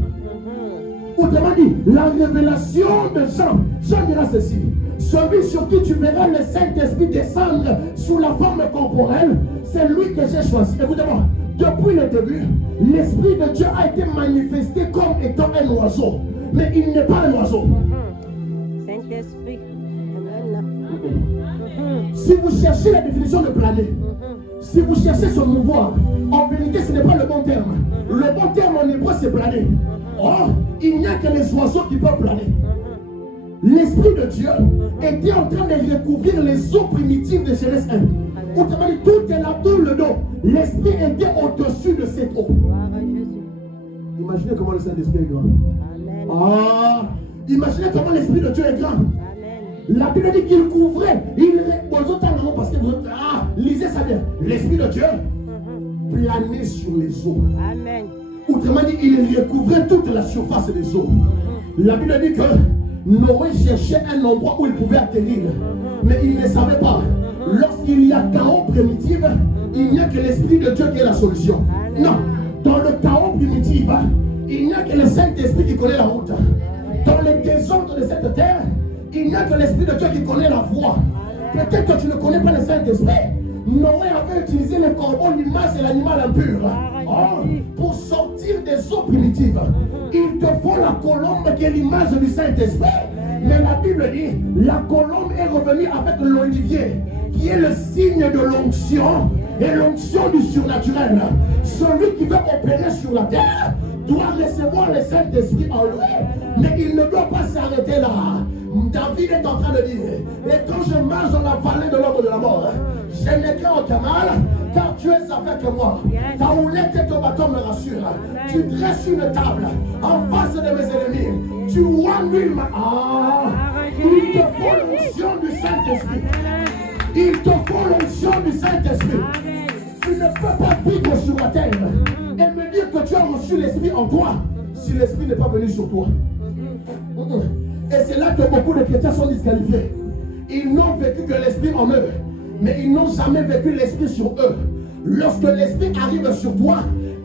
Autrement dit, la révélation de Jean dira ceci. Celui sur qui tu verras le Saint-Esprit descendre sous la forme corporelle, c'est lui que j'ai choisi. Écoutez-moi, depuis le début, l'Esprit de Dieu a été manifesté comme étant un oiseau. Mais il n'est pas un oiseau. Saint-Esprit. Si vous cherchez la définition de planer, si vous cherchez se mouvoir, en vérité ce n'est pas le bon terme. Le bon terme en hébreu c'est planer. Or, il n'y a que les oiseaux qui peuvent planer. L'Esprit de Dieu était en train de recouvrir les eaux primitives de Genèse 1. Autrement dit, tout est là, tout le dos. L'Esprit était au-dessus de cette eau. Imaginez comment le Saint-Esprit est grand. Amen. Ah, imaginez comment l'Esprit de Dieu est grand. Amen. La Bible dit qu'il couvrait. Parce que vous lisez ça bien. L'Esprit de Dieu planait sur les eaux. Amen. Autrement dit, il recouvrait toute la surface des eaux. La Bible dit que Noé cherchait un endroit où il pouvait atterrir. Mais il ne savait pas. Lorsqu'il y a chaos primitif, il n'y a que l'Esprit de Dieu qui est la solution. Non. Dans le chaos primitif, il n'y a que le Saint-Esprit qui connaît la route. Dans les désordres de cette terre, il n'y a que l'Esprit de Dieu qui connaît la voie. Peut-être que tu ne connais pas le Saint-Esprit. Noé avait utilisé le corbeau, l'image de l'animal impur. Or, pour sortir des eaux primitives, il te faut la colombe qui est l'image du Saint-Esprit. Mais la Bible dit, la colombe est revenue avec l'olivier, qui est le signe de l'onction et l'onction du surnaturel. Celui qui veut opérer sur la terre doit recevoir le Saint-Esprit en lui, mais il ne doit pas s'arrêter là. David est en train de dire, et quand je marche dans la vallée de l'ombre de la mort, je n'ai qu'un aucun mal, car tu es avec moi. Ta houlette et ton bâton me rassurent. Tu dresses une table en face de mes ennemis. Tu oignes ma... Ah, il te faut l'onction du Saint-Esprit. Il te faut l'onction du Saint-Esprit. Tu ne peux pas vivre sur la terre et me dire que que tu as reçu l'Esprit en toi si l'Esprit n'est pas venu sur toi? Et c'est là que beaucoup de chrétiens sont disqualifiés. Ils n'ont vécu que l'Esprit en eux, mais ils n'ont jamais vécu l'Esprit sur eux. Lorsque l'Esprit arrive sur toi,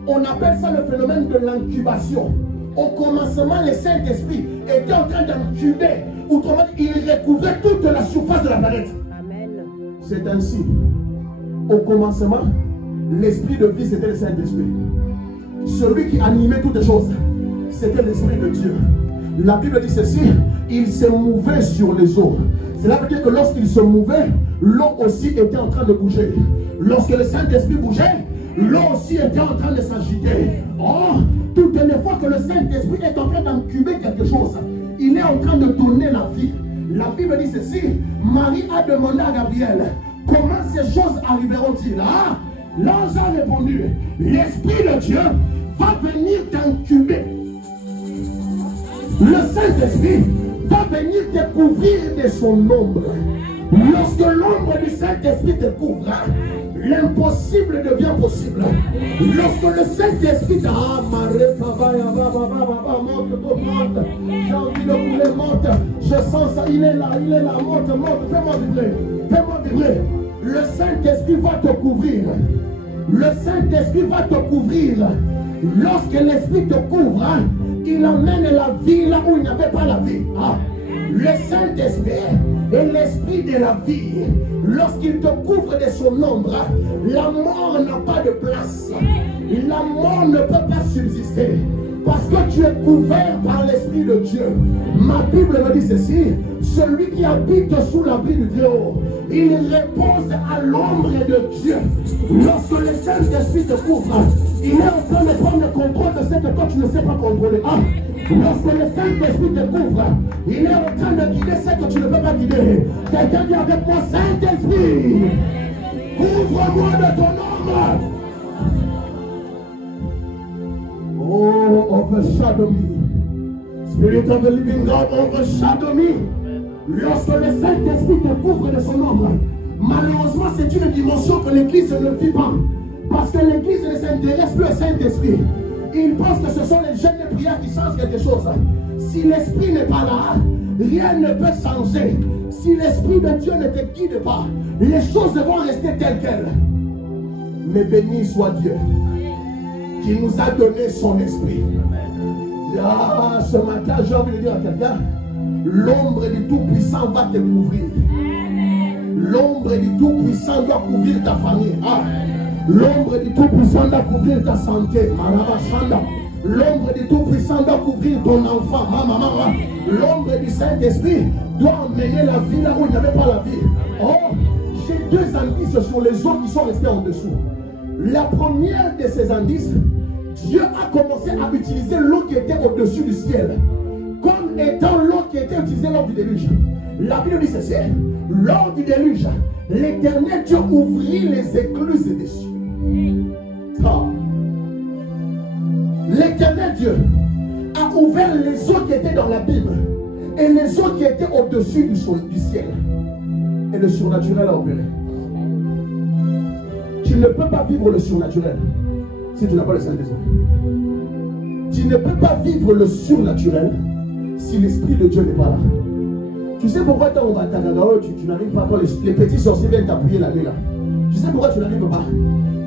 on appelle ça le phénomène de l'incubation. Au commencement, le Saint-Esprit était en train d'incuber. Autrement dit, il recouvrait toute la surface de la planète. Amen. C'est ainsi. Au commencement, l'Esprit de vie, c'était le Saint-Esprit. Celui qui animait toutes les choses, c'était l'Esprit de Dieu. La Bible dit ceci, il se mouvait sur les eaux. Cela veut dire que lorsqu'il se mouvait, l'eau aussi était en train de bouger. Lorsque le Saint-Esprit bougeait, l'eau aussi était en train de s'agiter. Oh, toutes les fois que le Saint-Esprit est en train d'incuber quelque chose, il est en train de donner la vie. La Bible dit ceci, Marie a demandé à Gabriel, comment ces choses arriveront-ils? Ah, l'ange a répondu, l'Esprit de Dieu va venir t'incuber. Le Saint-Esprit va venir te couvrir de son ombre. Lorsque l'ombre du Saint-Esprit te couvre, l'impossible devient possible. Lorsque le Saint-Esprit t'a amarré, j'ai envie de couler, monte, je sens ça, il est là, monte, fais-moi vibrer. Le Saint-Esprit va te couvrir. Le Saint-Esprit va te couvrir. Lorsque l'Esprit te couvre, il emmène la vie là où il n'y avait pas la vie. Ah. Le Saint-Esprit est l'Esprit de la vie. Lorsqu'il te couvre de son ombre, la mort n'a pas de place. La mort ne peut pas subsister. Parce que tu es couvert par l'Esprit de Dieu. Ma Bible me dit ceci, celui qui habite sous l'abri du Très-Haut, il repose à l'ombre de Dieu. Lorsque le Saint-Esprit te couvre, il est en train de prendre le contrôle de ce que toi tu ne sais pas contrôler. Ah. Lorsque le Saint-Esprit te couvre, il est en train de guider ce que tu ne peux pas guider. Quelqu'un dit avec moi, Saint-Esprit, couvre-moi de ton ombre. Oh, overshadow me. Spirit of the living God, overshadow me. Lorsque le Saint-Esprit te couvre de son ombre, malheureusement, c'est une dimension que l'Église ne vit pas. Parce que l'Église ne s'intéresse plus au Saint-Esprit. Il pense que ce sont les jeunes de prière qui changent quelque chose. Si l'Esprit n'est pas là, rien ne peut changer. Si l'Esprit de Dieu ne te guide pas, les choses vont rester telles quelles. Mais béni soit Dieu qui nous a donné son Esprit. Ah, ce matin, j'ai envie de dire à quelqu'un, l'ombre du Tout-Puissant va te couvrir. L'ombre du Tout-Puissant doit couvrir ta famille. Ah. L'ombre du Tout-Puissant doit couvrir ta santé. L'ombre du Tout-Puissant doit couvrir ton enfant. L'ombre du Saint-Esprit doit emmener la vie là où il n'y avait pas la vie. Oh, j'ai deux indices sur les eaux qui sont restés en dessous. La première de ces indices, Dieu a commencé à utiliser l'eau qui était au-dessus du ciel comme étant l'eau qui était utilisée lors du déluge. La Bible dit ceci, lors du déluge, l'Éternel Dieu ouvrit les écluses dessus. Ah. L'Éternel Dieu a ouvert les eaux qui étaient dans la Bible et les eaux qui étaient au-dessus du ciel. Et le surnaturel a opéré. Tu ne peux pas vivre le surnaturel si tu n'as pas le Saint-Esprit. Tu ne peux pas vivre le surnaturel si l'Esprit de Dieu n'est pas là. Tu sais pourquoi quand on va à Tagagao, tu n'arrives pas quand les petits sorciers viennent t'appuyer la nuit là. Tu sais pourquoi tu n'arrives pas?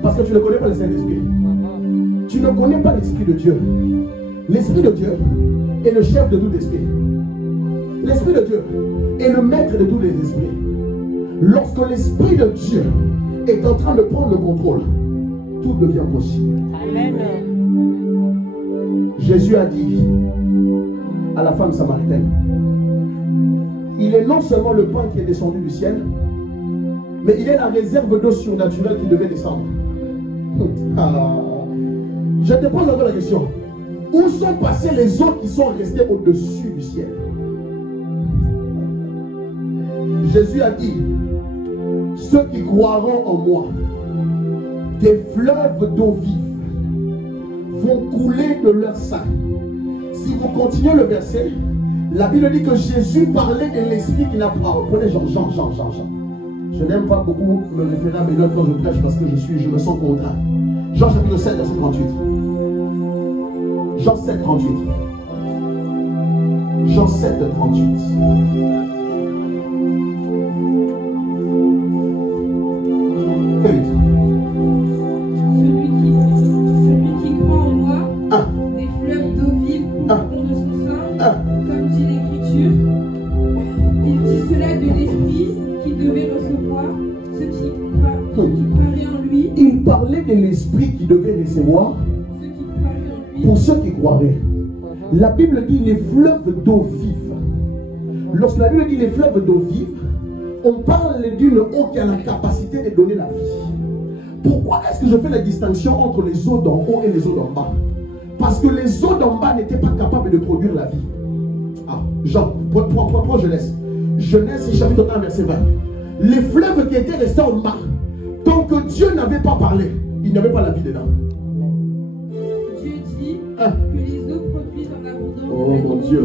Parce que tu ne connais pas le Saint-Esprit. Tu ne connais pas l'Esprit de Dieu. L'Esprit de Dieu est le chef de tout esprit. L'Esprit de Dieu est le maître de tous les esprits. Lorsque l'Esprit de Dieu est en train de prendre le contrôle, tout devient possible. Amen. Jésus a dit à la femme samaritaine, il est non seulement le pain qui est descendu du ciel, mais il est la réserve d'eau surnaturelle qui devait descendre. Je te pose encore la question, où sont passées les eaux qui sont restées au-dessus du ciel? Jésus a dit, ceux qui croiront en moi, des fleuves d'eau vive vont couler de leur sein. Si vous continuez le verset, la Bible dit que Jésus parlait de l'Esprit qui n'a pas. Prenez Jean. Je n'aime pas beaucoup me référer à mes notes quand je prêche parce que je me sens contraint. Jean chapitre 7, verset 38. Jean 7, 38. Jean 7, 38. Fais vite. Celui qui croit en moi, des fleuves d'eau vive couleront de son sein, comme dit l'Écriture. Il dit cela de l'Esprit qui devait recevoir ceux qui croiraient en lui. Il parlait de l'Esprit qui devait recevoir pour ceux qui croiraient. La Bible dit les fleuves d'eau vive. Lorsque la Bible dit les fleuves d'eau vive, on parle d'une eau qui a la capacité de donner la vie. Pourquoi est-ce que je fais la distinction entre les eaux d'en haut et les eaux d'en bas? Parce que les eaux d'en bas n'étaient pas capables de produire la vie. Ah, Jean, pourquoi je laisse? Genèse chapitre 1 verset 20. Les fleuves qui étaient restés en bas, tant que Dieu n'avait pas parlé, il n'y avait pas la vie dedans. Dieu dit que les eaux produisent en abondance mon Dieu.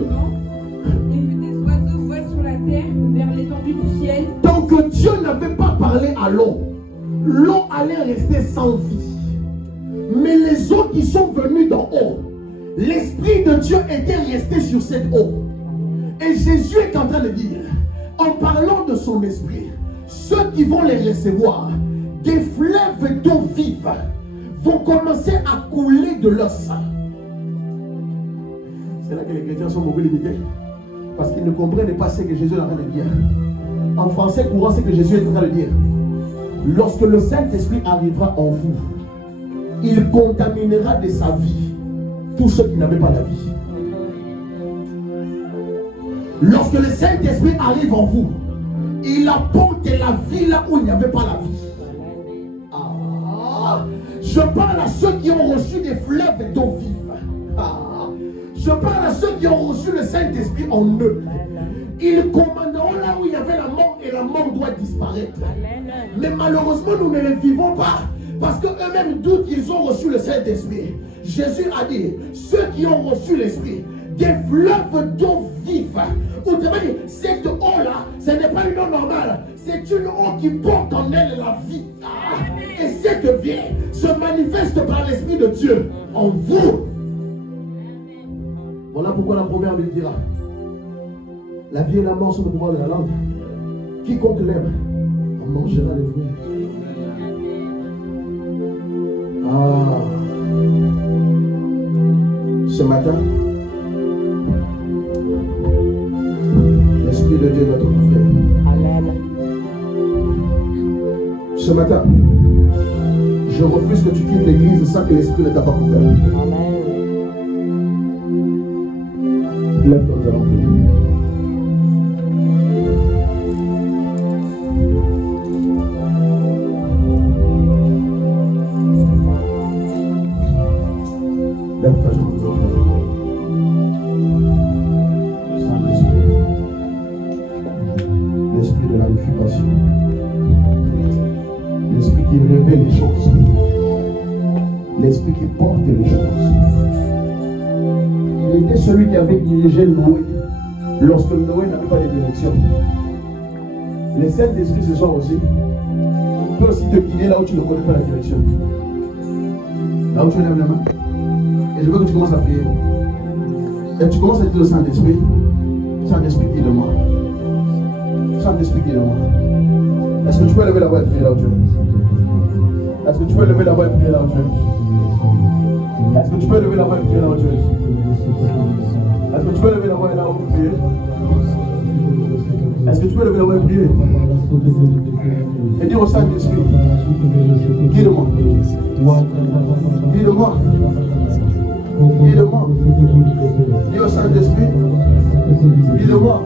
et que des oiseaux volent sur la terre vers l'étendue du ciel. Tant que Dieu n'avait pas parlé à l'eau, l'eau allait rester sans vie. Mais les eaux qui sont venues d'en haut, l'Esprit de Dieu était resté sur cette eau. Et Jésus est en train de dire, en parlant de son esprit, ceux qui vont les recevoir, des fleuves d'eau vive vont commencer à couler de leur sang. C'est là que les chrétiens sont beaucoup limités. Parce qu'ils ne comprennent pas ce que Jésus est en train de dire. En français courant, c'est que Jésus est en train de dire. Lorsque le Saint-Esprit arrivera en vous, il contaminera de sa vie tous ceux qui n'avaient pas la vie. Lorsque le Saint-Esprit arrive en vous, il apporte la vie là où il n'y avait pas la vie. Ah, je parle à ceux qui ont reçu des fleuves d'eau vive. Ah, je parle à ceux qui ont reçu le Saint-Esprit en eux. Ils commanderont là où il y avait la mort et la mort doit disparaître. Mais malheureusement, nous ne les vivons pas parce qu'eux-mêmes doutent qu'ils ont reçu le Saint-Esprit. Jésus a dit, ceux qui ont reçu l'Esprit, des fleuves d'eau vive. Autrement dit, cette eau-là, ce n'est pas une eau normale. C'est une eau qui porte en elle la vie. Et cette vie se manifeste par l'Esprit de Dieu en vous. Voilà pourquoi la proverbe dira, la vie et la mort sont au pouvoir de la langue. Quiconque l'aime en mangera les fruits. Ah. Ce matin, l'Esprit de Dieu doit te couvrir. Amen. Ce matin, je refuse que tu quittes l'église sans que l'Esprit ne t'a pas couvert. Amen. Lève-toi, nous allons prier. Lève-toi, je vous prie. L'esprit de la réfutation, l'esprit qui révèle les choses, l'esprit qui porte les choses. Il était celui qui avait dirigé Noé lorsque Noé n'avait pas de direction. Les Saint-Esprit ce soir aussi, il peut aussi te guider là où tu ne connais pas la direction. Là où tu lèves la main. Et je veux que tu commences à prier. Et tu commences à dire au Saint-Esprit, Saint-Esprit, guide-moi. Saint-Esprit, guide-moi. Est-ce que tu peux lever la voix et prier là où tu es? Est-ce que tu peux lever la voix et prier là où tu es? Est-ce que tu peux lever la voix et prier là où tu es? Est-ce que tu peux lever la voix et là où tu prier? Est-ce que tu peux lever la voix et prier? Et dire au Saint-Esprit, guide-moi. Guide-moi. Guide-moi. Dis au Saint-Esprit, guide-moi.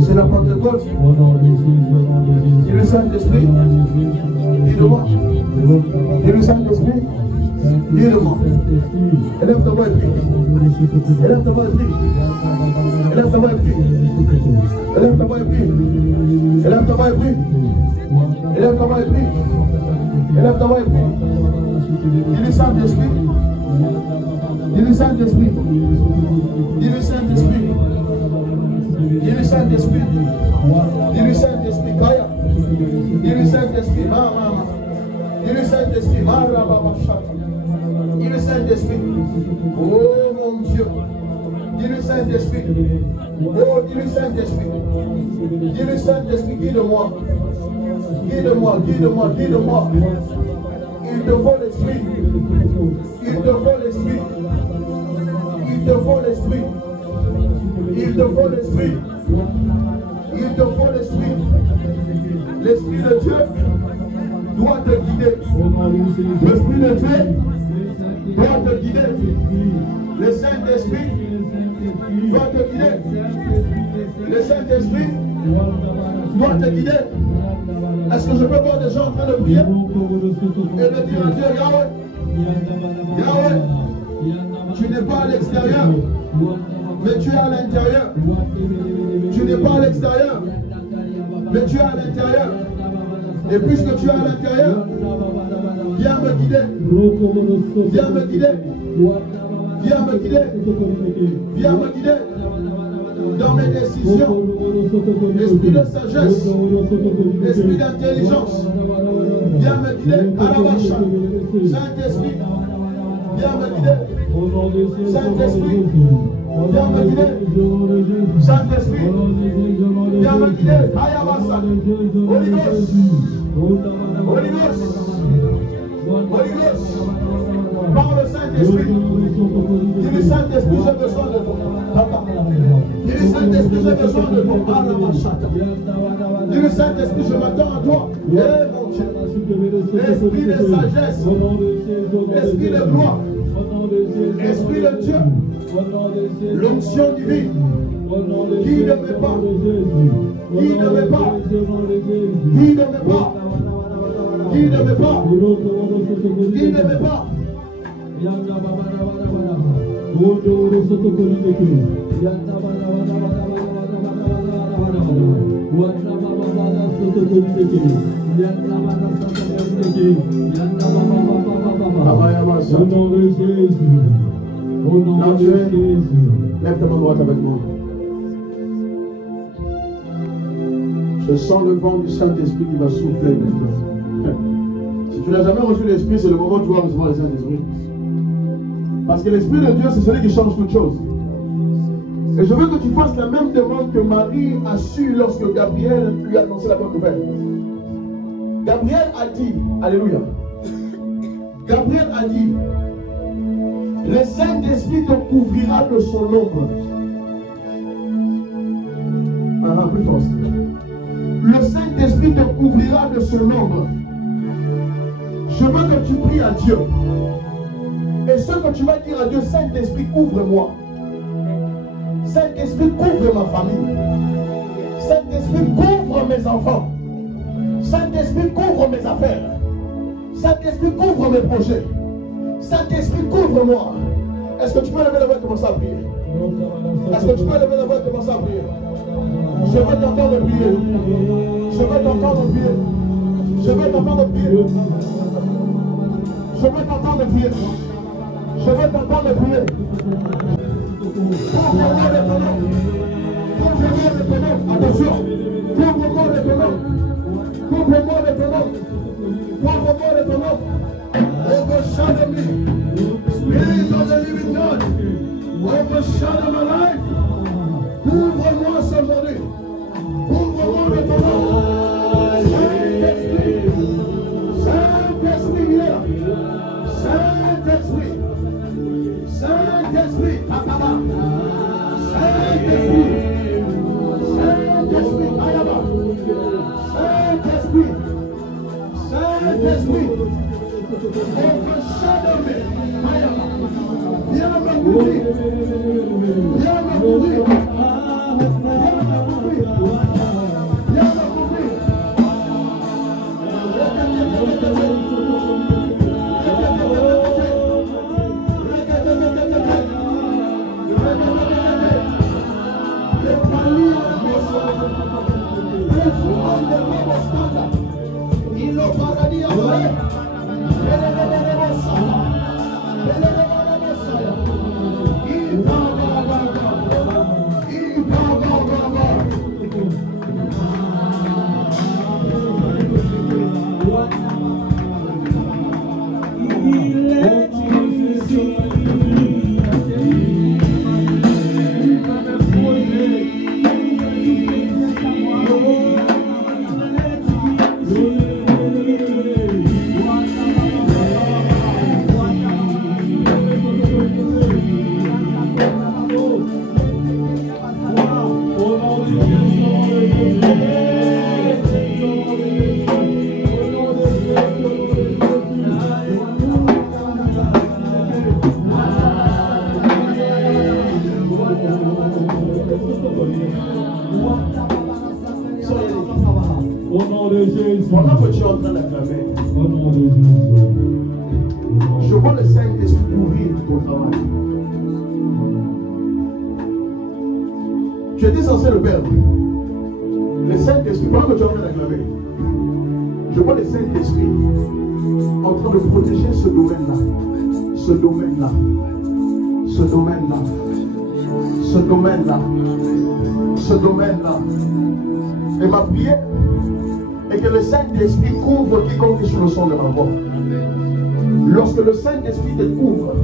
C'est la Pentecôte. Dis le Saint-Esprit, guide-moi. Dis le Saint-Esprit, guide-moi. Élève ta voix et prie. Élève ta voix et prie. Élève ta voix et prie. Élève ta voix et prie. Élève ta voix et prie. Élève ta voix et prie. Élève ta voix et prie. Dis le Saint-Esprit. Dis le Saint-Esprit. Dis le Saint-Esprit. Dis le Saint-Esprit. Dis le Saint-Esprit. Kaya. Dis le Saint-Esprit. Mama. Dis le Saint-Esprit. Mara Baba Shaka. Dis le Saint-Esprit. Oh mon Dieu. Dis le Saint-Esprit. Oh, dis le Saint-Esprit. Dis le Saint-Esprit, guide-moi. Guide-moi, guide-moi, guide-moi. Il te faut l'esprit. Il te faut l'esprit. Il te faut l'esprit. Il te faut l'esprit. Il te faut l'esprit. L'esprit de Dieu doit te guider. L'esprit de Dieu doit te guider. Le Saint-Esprit doit te guider. Le Saint-Esprit doit te guider. Est-ce que je peux voir des gens en train de prier et de dire à Dieu, Yahweh, Yahweh, tu n'es pas à l'extérieur, mais tu es à l'intérieur. Tu n'es pas à l'extérieur, mais tu es à l'intérieur. Et puisque tu es à l'intérieur, viens me guider. Viens me guider. Viens me guider. Viens me guider dans mes décisions. Esprit de sagesse, esprit d'intelligence, viens me guider. Arabacha. Saint-Esprit, viens me guider. Saint-Esprit, viens me guider. Saint-Esprit, viens me guider. Ayabasa. Holy Ghost. Holy Ghost. Holy Ghost. Par le Saint-Esprit. Dis le Saint-Esprit, j'ai besoin de toi. Dis le Saint-Esprit, j'ai besoin de toi. Dis le Saint-Esprit, je m'attends à toi. Eh mon Dieu. Esprit de sagesse. Esprit de gloire. Esprit de Dieu. L'onction divine. Guide mes pas. Guide mes pas. Guide mes pas. Guide mes pas. Guide mes pas. Au nom de Jésus. Au nom de Jésus. Lève ta main droite avec moi. Je sens le vent du Saint-Esprit qui va souffler maintenant. Si tu n'as jamais reçu l'Esprit, c'est le moment où tu vas recevoir le Saint-Esprit. Parce que l'Esprit de Dieu, c'est celui qui change toutes choses. Et je veux que tu fasses la même demande que Marie a su lorsque Gabriel lui a annoncé la bonne nouvelle. Gabriel a dit, alléluia, Gabriel a dit, le Saint-Esprit te couvrira de son ombre. Plus fort. Le Saint-Esprit te couvrira de son ombre. Je veux que tu pries à Dieu. Et ce que tu vas dire à Dieu, Saint-Esprit, couvre-moi. Saint-Esprit, couvre ma famille. Saint-Esprit, couvre mes enfants. Saint-Esprit, couvre mes affaires. Saint-Esprit, couvre mes projets. Saint-Esprit, couvre-moi. Est-ce que tu peux lever la voix et commencer à prier? Est-ce que tu peux lever la voix et commencer à prier? Je veux t'entendre prier. Je veux t'entendre prier. Je veux t'entendre prier. Je veux t'entendre prier. Je veux t'entendre prier. Couvre-moi de ton nom. Couvre-moi de ton nom. Attention. Couvre-moi de ton nom. Couvre-moi de ton nom. Couvre-moi de ton nom. Overshadow me. Spirit of the living God. Overshadow my life. Couvre-moi ce journée. Couvre-moi de ton nom. Saint-Esprit. Saint-Esprit, il est là. Saint-Esprit. Saint-Esprit, Akaba. Saint-Esprit. Saint-Esprit, Ayaba. Saint-Esprit. Saint-Esprit. Overshadow me. Ayaba. Viens me couvrir. Viens me couvrir. Viens me couvrir. Viens me couvrir. Il est Au nom de Jésus. Pendant que tu es en train d'acclamer, Au nom de Jésus. je vois le Saint-Esprit ouvrir ton travail. Tu étais censé le perdre. Le Saint-Esprit, pendant que tu es en train d'acclamer, je vois le Saint-Esprit en train de protéger ce domaine-là. Ce domaine-là. Ce domaine-là. Ce domaine-là. Ce domaine-là. Et ma prière est que le Saint-Esprit couvre quiconque est sur le son de ma voix. Lorsque le Saint-Esprit te couvre,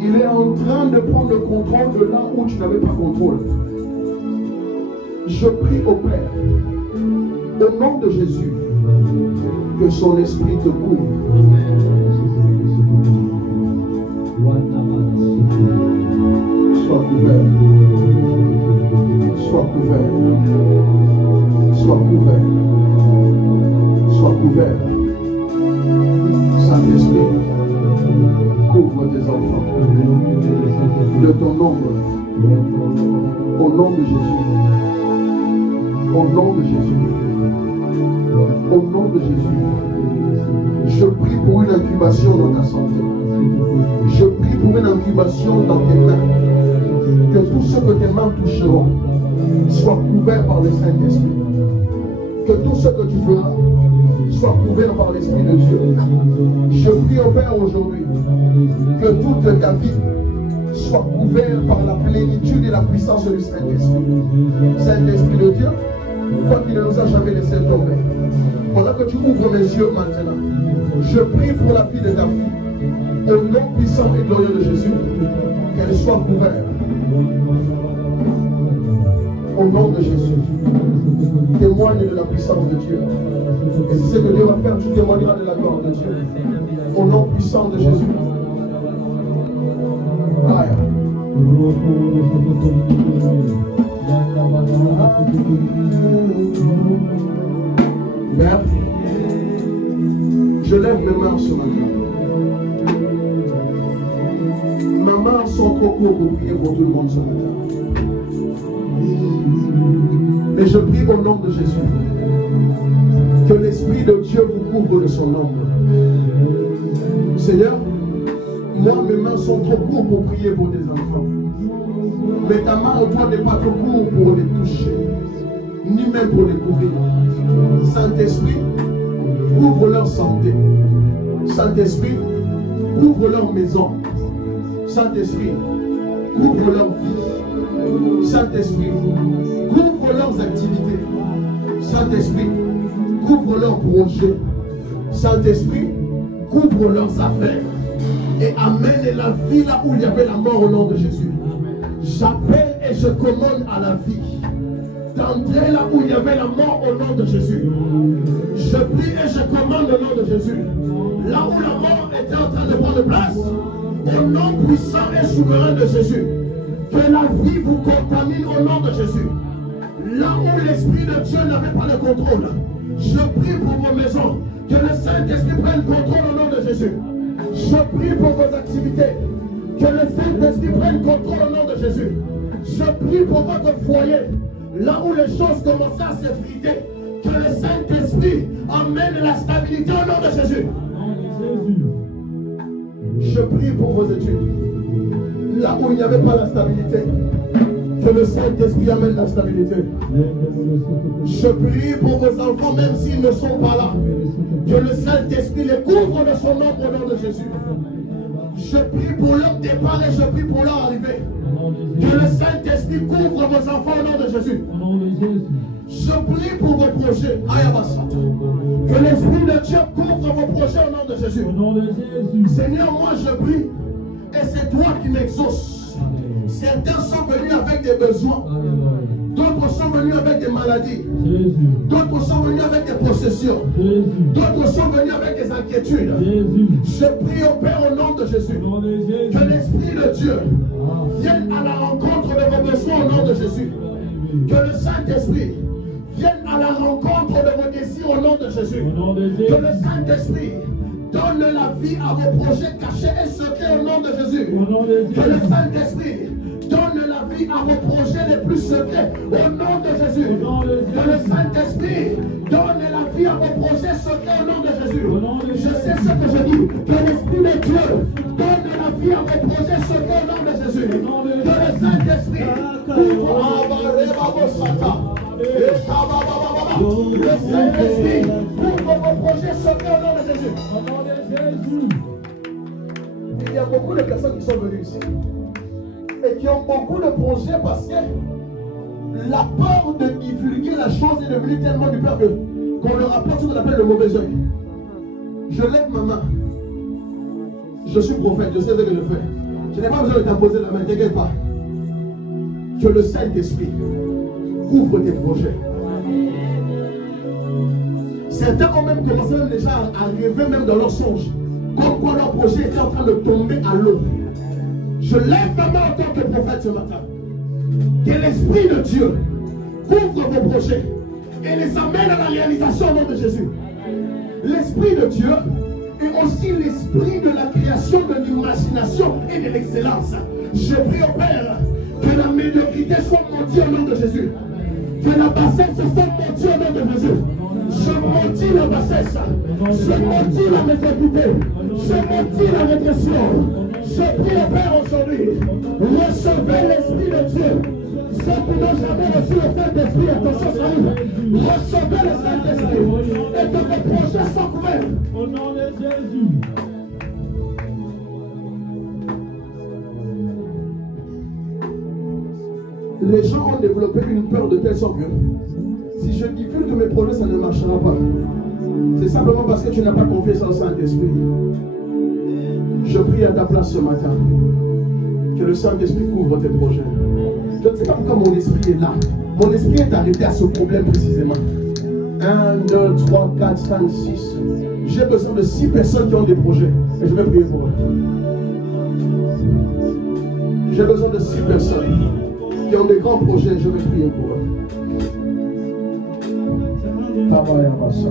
il est en train de prendre le contrôle de là où tu n'avais pas contrôle. Je prie au Père, au nom de Jésus, que son esprit te couvre. Sois couvert. Sois couvert. Sois couvert. Sois couvert. Saint-Esprit, couvre tes enfants de ton ombre. Au nom de Jésus. Au nom de Jésus. Au nom de Jésus. Je prie pour une incubation dans ta santé. Je prie pour une incubation dans tes mains. Que tout ce que tes mains toucheront soit couvert par le Saint-Esprit. Que tout ce que tu feras soit couvert par l'Esprit de Dieu. Je prie au Père aujourd'hui que toute ta vie soit couverte par la plénitude et la puissance du Saint-Esprit. Saint-Esprit de Dieu, toi qui ne nous as jamais laissé tomber, pendant que tu ouvres mes yeux maintenant, je prie pour la vie de ta fille, au nom puissant et glorieux de Jésus, qu'elle soit couverte. Au nom de Jésus, témoigne de la puissance de Dieu. Et si c'est que Dieu va faire, tu témoigneras de la gloire de Dieu. Au nom puissant de Jésus. Aïe. Père, je lève mes mains ce matin. Mes mains sont trop courtes pour prier pour tout le monde ce matin. Mais je prie au nom de Jésus que l'Esprit de Dieu vous couvre de son ombre. Seigneur, moi mes mains sont trop courtes pour prier pour tes enfants. Mais ta main au toi n'est pas trop courte pour les toucher, ni même pour les couvrir. Saint-Esprit, couvre leur santé. Saint-Esprit, couvre leur maison. Saint-Esprit, couvre leur vie. Saint-Esprit, couvre leurs activités. Saint-Esprit, couvre leurs projets. Saint-Esprit, couvre leurs affaires. Et amène la vie là où il y avait la mort au nom de Jésus. J'appelle et je commande à la vie d'entrer là où il y avait la mort au nom de Jésus. Je prie et je commande au nom de Jésus. Là où la mort était en train de prendre place, au nom puissant et souverain de Jésus, que la vie vous contamine au nom de Jésus. Là où l'Esprit de Dieu n'avait pas le contrôle, je prie pour vos maisons, que le Saint-Esprit prenne contrôle au nom de Jésus. Je prie pour vos activités, que le Saint-Esprit prenne contrôle au nom de Jésus. Je prie pour votre foyer, là où les choses commençaient à s'effriter, que le Saint-Esprit amène la stabilité au nom de Jésus. Je prie pour vos études, là où il n'y avait pas la stabilité, que le Saint-Esprit amène la stabilité. Je prie pour vos enfants, même s'ils ne sont pas là, que le Saint-Esprit les couvre de son ombre au nom de Jésus. Je prie pour leur départ et je prie pour leur arrivée. Que le Saint-Esprit couvre vos enfants au nom de Jésus. Je prie pour vos projets. Que l'Esprit de Dieu couvre vos projets au nom de Jésus. Seigneur, moi je prie et c'est toi qui m'exauces. Certains sont venus avec des besoins. D'autres sont venus avec des maladies. D'autres sont venus avec des possessions. D'autres sont venus avec des inquiétudes. Je prie au Père au nom de Jésus. Que l'Esprit de Dieu vienne à la rencontre de vos besoins au nom de Jésus. Que le Saint-Esprit vienne à la rencontre de vos désirs au nom de Jésus. Que le Saint-Esprit donne la vie à vos projets cachés et secrets au nom de Jésus. Que le Saint-Esprit donne la vie à vos projets les plus secrets au nom de Jésus. Que le Saint-Esprit donne sauter au nom de Jésus. Je sais ce que je dis. Que l'Esprit de Dieu donne la vie à vos projets sauter au nom de Jésus. Que le Saint-Esprit couvre le Saint-Esprit couvre vos projets sauter au nom de Jésus. Il y a beaucoup de personnes qui sont venues ici et qui ont beaucoup de projets parce que la peur de divulguer la chose est devenue tellement du peur qu'on leur apporte ce qu'on appelle le mauvais œil. Je lève ma main. Je suis prophète, je sais ce que je fais. Je n'ai pas besoin de t'imposer la main, ne t'inquiète pas. Que le Saint-Esprit couvre tes projets. Certains ont même commencé même déjà à rêver même dans leurs songes. Comme quoi leur projet était en train de tomber à l'eau. Je lève ma main en tant que prophète ce matin. Que l'Esprit de Dieu couvre vos projets et les amène à la réalisation au nom de Jésus. L'Esprit de Dieu est aussi l'esprit de la création, de l'imagination et de l'excellence. Je prie au Père que la médiocrité soit maudite au nom de Jésus. Que la bassesse soit maudite au nom de Jésus. Je maudis la bassesse. Je maudis la médiocrité. Je maudis la régression. Je prie au Père aujourd'hui. Recevez l'Esprit de Dieu. Ceux qui n'ont jamais reçu le Saint-Esprit, attention, ça arrive. Recevez le Saint-Esprit et que vos projets soient couverts. Au nom de Jésus. Les gens ont développé une peur de telle sorte que si je divulgue mes projets, ça ne marchera pas. C'est simplement parce que tu n'as pas confiance au Saint-Esprit. Je prie à ta place ce matin. Que le Saint-Esprit couvre tes projets. Je ne sais pas pourquoi mon esprit est là. Mon esprit est arrêté à ce problème précisément. 1, 2, 3, 4, 5, 6. J'ai besoin de 6 personnes qui ont des projets. Et je vais prier pour eux. J'ai besoin de 6 personnes qui ont des grands projets. Je vais prier pour eux. Papa et Abassa.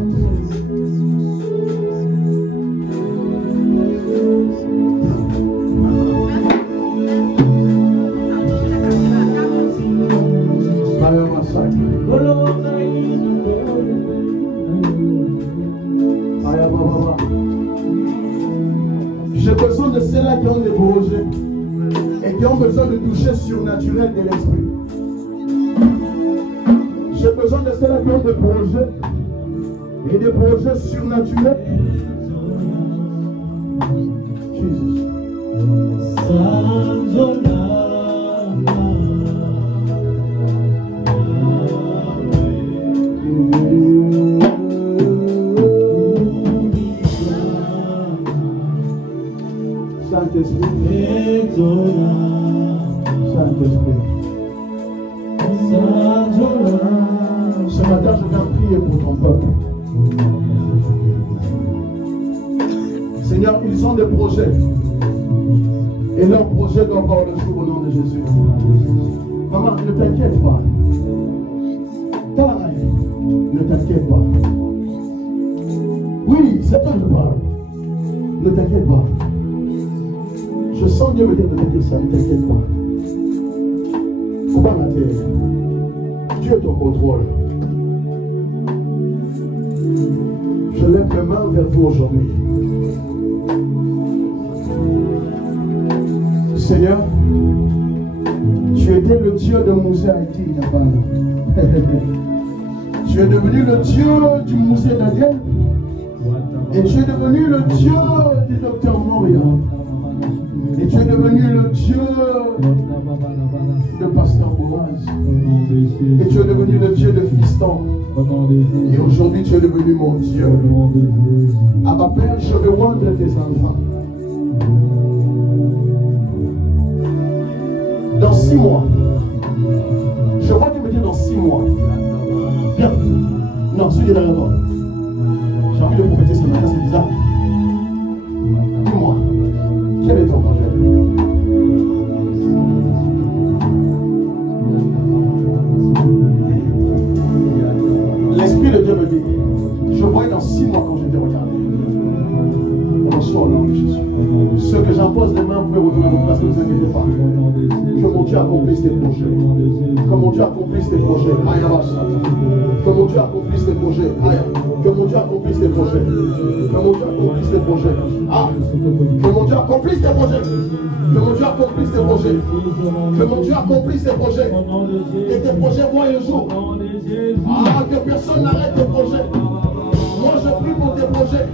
J'ai besoin de ceux-là qui ont des projets et qui ont besoin de toucher surnaturel de l'esprit. J'ai besoin de ceux-là qui ont des projets et des projets surnaturels. Jesus. Saint-Esprit, Saint-Esprit. Ce matin, je viens prier pour ton peuple. Seigneur, ils ont des projets. Et leurs projets doivent avoir le jour au nom de Jésus. Maman, ne t'inquiète pas. Ne t'inquiète pas. Oui, c'est toi que je parle. Ne t'inquiète pas. Je sens Dieu me dire de te dire ça, ne t'inquiète pas. Comment la terre? Dieu est au contrôle. Je lève mes mains vers vous aujourd'hui. Seigneur, tu étais le Dieu de Moussé Haïti, Nabal. Tu es devenu le Dieu du Moussé Daniel. Et tu es devenu le Dieu du docteur Moria. Et tu es devenu le Dieu de Pasteur Boaz. Et tu es devenu le Dieu de Fiston. Et aujourd'hui tu es devenu mon Dieu. À ma Père, je veux rendre tes enfants. Dans 6 mois. Je vois Dieu me dire dans 6 mois. Viens. Non, celui derrière toi. J'ai envie de prophétiser ce matin, c'est bizarre. Dis-moi, quel est ton projet? L'Esprit de Dieu me dit, je voyais dans 6 mois quand je t'ai regardé. soit au nom de Jésus. Ceux que j'impose les mains, vous pouvez retourner à votre place, ne vous inquiétez pas. Que mon Dieu accomplisse tes projets. Que mon Dieu accomplisse tes projets. Que mon Dieu accomplisse tes projets. Que mon Dieu accomplisse tes projets. Que mon Dieu accomplisse tes projets. Que mon Dieu accomplisse tes projets. Que mon Dieu accomplisse tes projets. Que mon Dieu accomplisse tes projets. Et tes projets voient le jour. Que personne n'arrête tes projets. Moi je prie pour tes projets.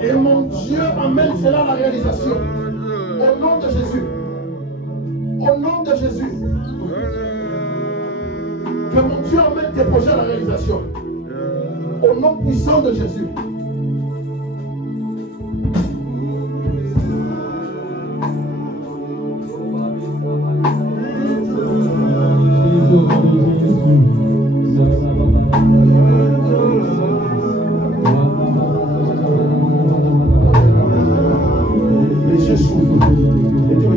Et mon Dieu amène cela à la réalisation. Au nom de Jésus. Au nom de Jésus. Que mon Dieu amène tes projets à la réalisation. Au nom puissant de Jésus. Les yeux s'ouvrent. Et Dieu me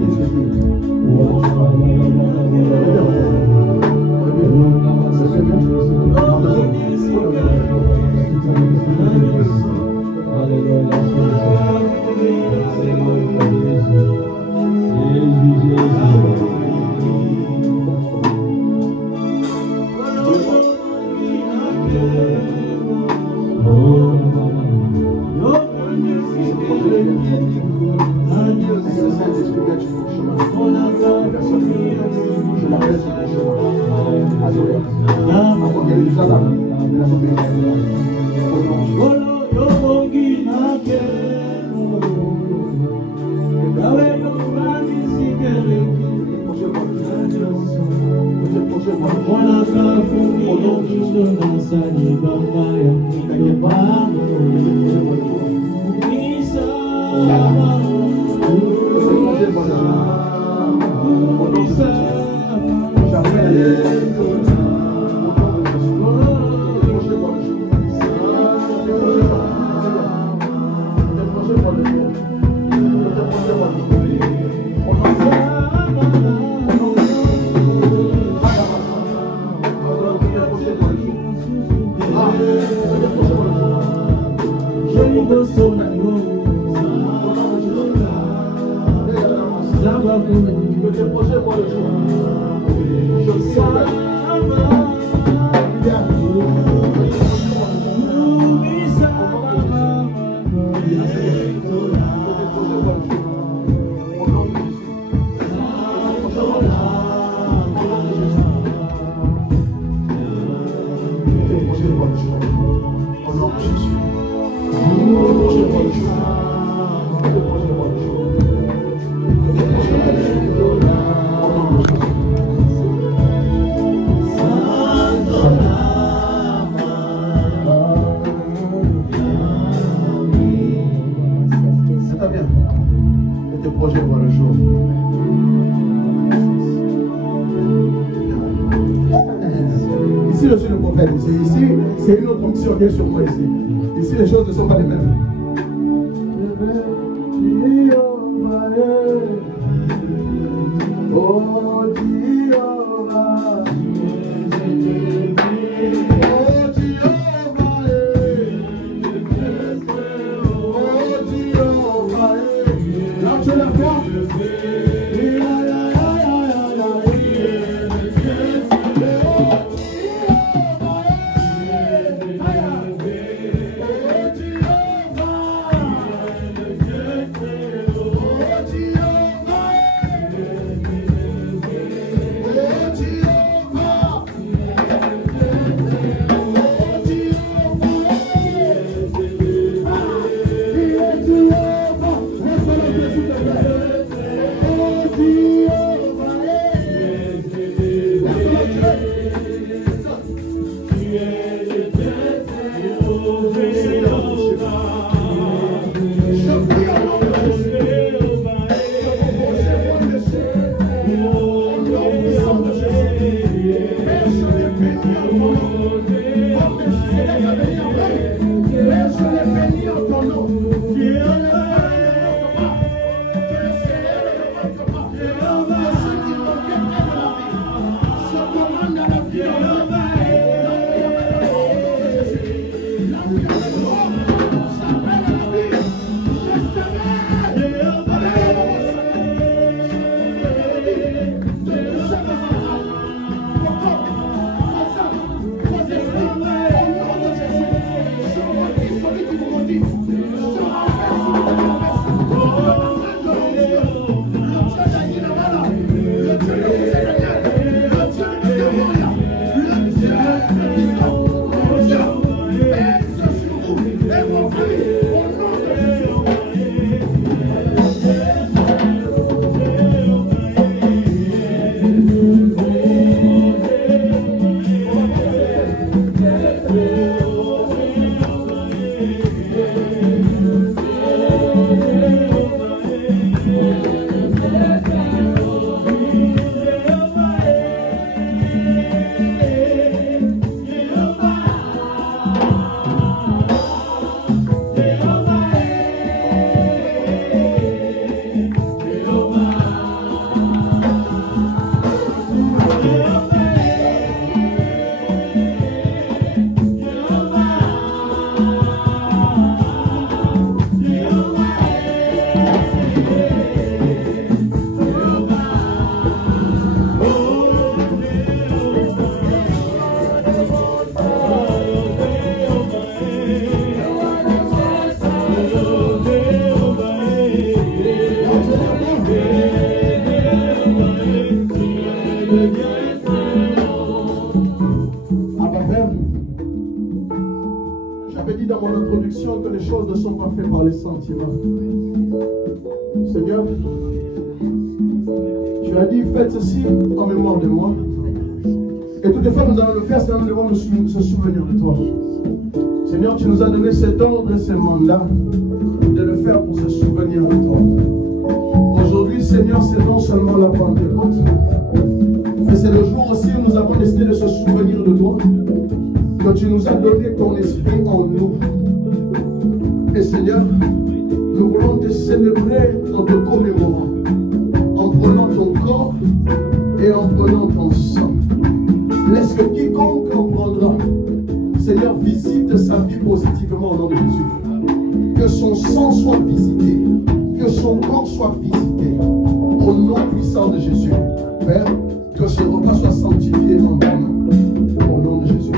dit sur moi ici. Ici, les choses ne sont pas les mêmes. J'avais dit dans mon introduction que les choses ne sont pas faites par les sentiments. Seigneur, tu as dit, faites ceci en mémoire de moi. Et toutefois, nous allons le faire, Seigneur, nous devons nous souvenir de toi. Seigneur, tu nous as donné cet ordre et ce mandat de le faire pour se souvenir de toi. Aujourd'hui, Seigneur, c'est non seulement la Pentecôte, mais c'est le jour aussi où nous avons décidé de se souvenir de toi, que tu nous as donné ton esprit en nous. Et Seigneur, nous voulons te célébrer en te commémorant, en prenant ton corps et en prenant ton sang. Laisse que quiconque en prendra, Seigneur, visite sa vie positivement au nom de Jésus. Que son sang soit visité, que son corps soit visité, au nom puissant de Jésus. Père, que ce repas soit sanctifié en ton nom, au nom de Jésus.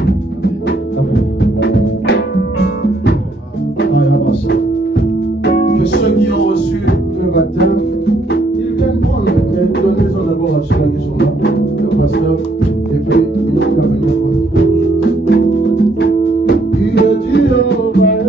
Que ceux qui ont reçu le baptême, ils viennent prendre, mais donnez-en d'abord à ceux qui sont là, le pasteur, et puis ils n'ont qu'à venir prendre. Il a dit au Père,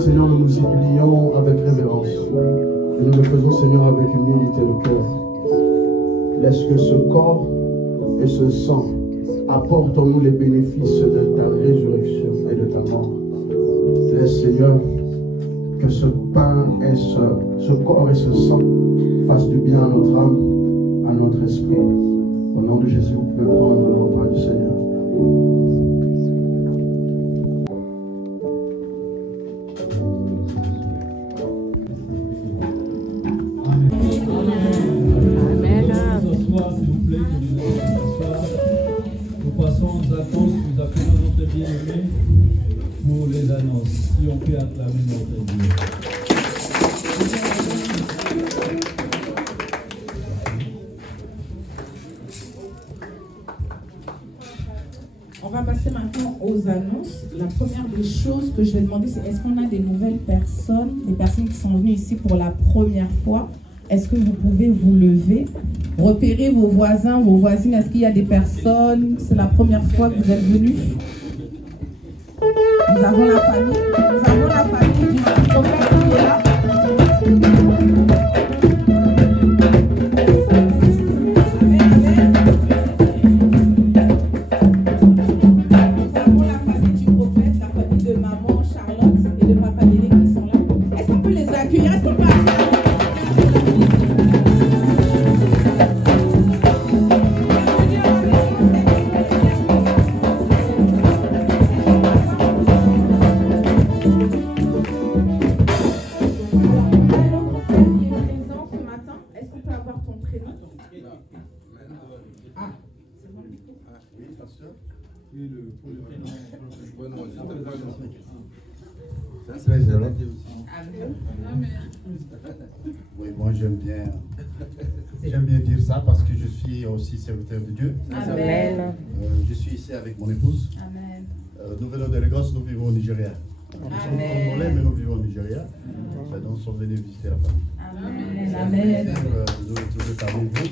Seigneur, nous nous humilions avec révérence. Et nous le faisons, Seigneur, avec humilité de cœur. Laisse que ce corps et ce sang apportent en nous les bénéfices de ta résurrection et de ta mort. Laisse, Seigneur, que ce pain et ce corps et ce sang fassent du bien à notre âme, à notre esprit. Au nom de Jésus, vous pouvez prendre le repas du Seigneur. si on peut acclamer notre Dieu. On va passer maintenant aux annonces. La première des choses que je vais demander, c'est est-ce qu'on a des nouvelles personnes, des personnes qui sont venues ici pour la première fois? Est-ce que vous pouvez vous lever, repérer vos voisins, vos voisines? Est-ce qu'il y a des personnes, c'est la première fois que vous êtes venus? Nous avons la famille du prophète qui est là. Oui, moi j'aime bien dire ça parce que je suis aussi serviteur de Dieu. Amen. Je suis ici avec mon épouse. Amen. Nous venons de Lagos, nous vivons au Nigeria. Nous sommes congolais, mais nous vivons au Nigeria. Donc nous sommes venus visiter la famille. Amen. Amen. Nous retrouver parmi vous.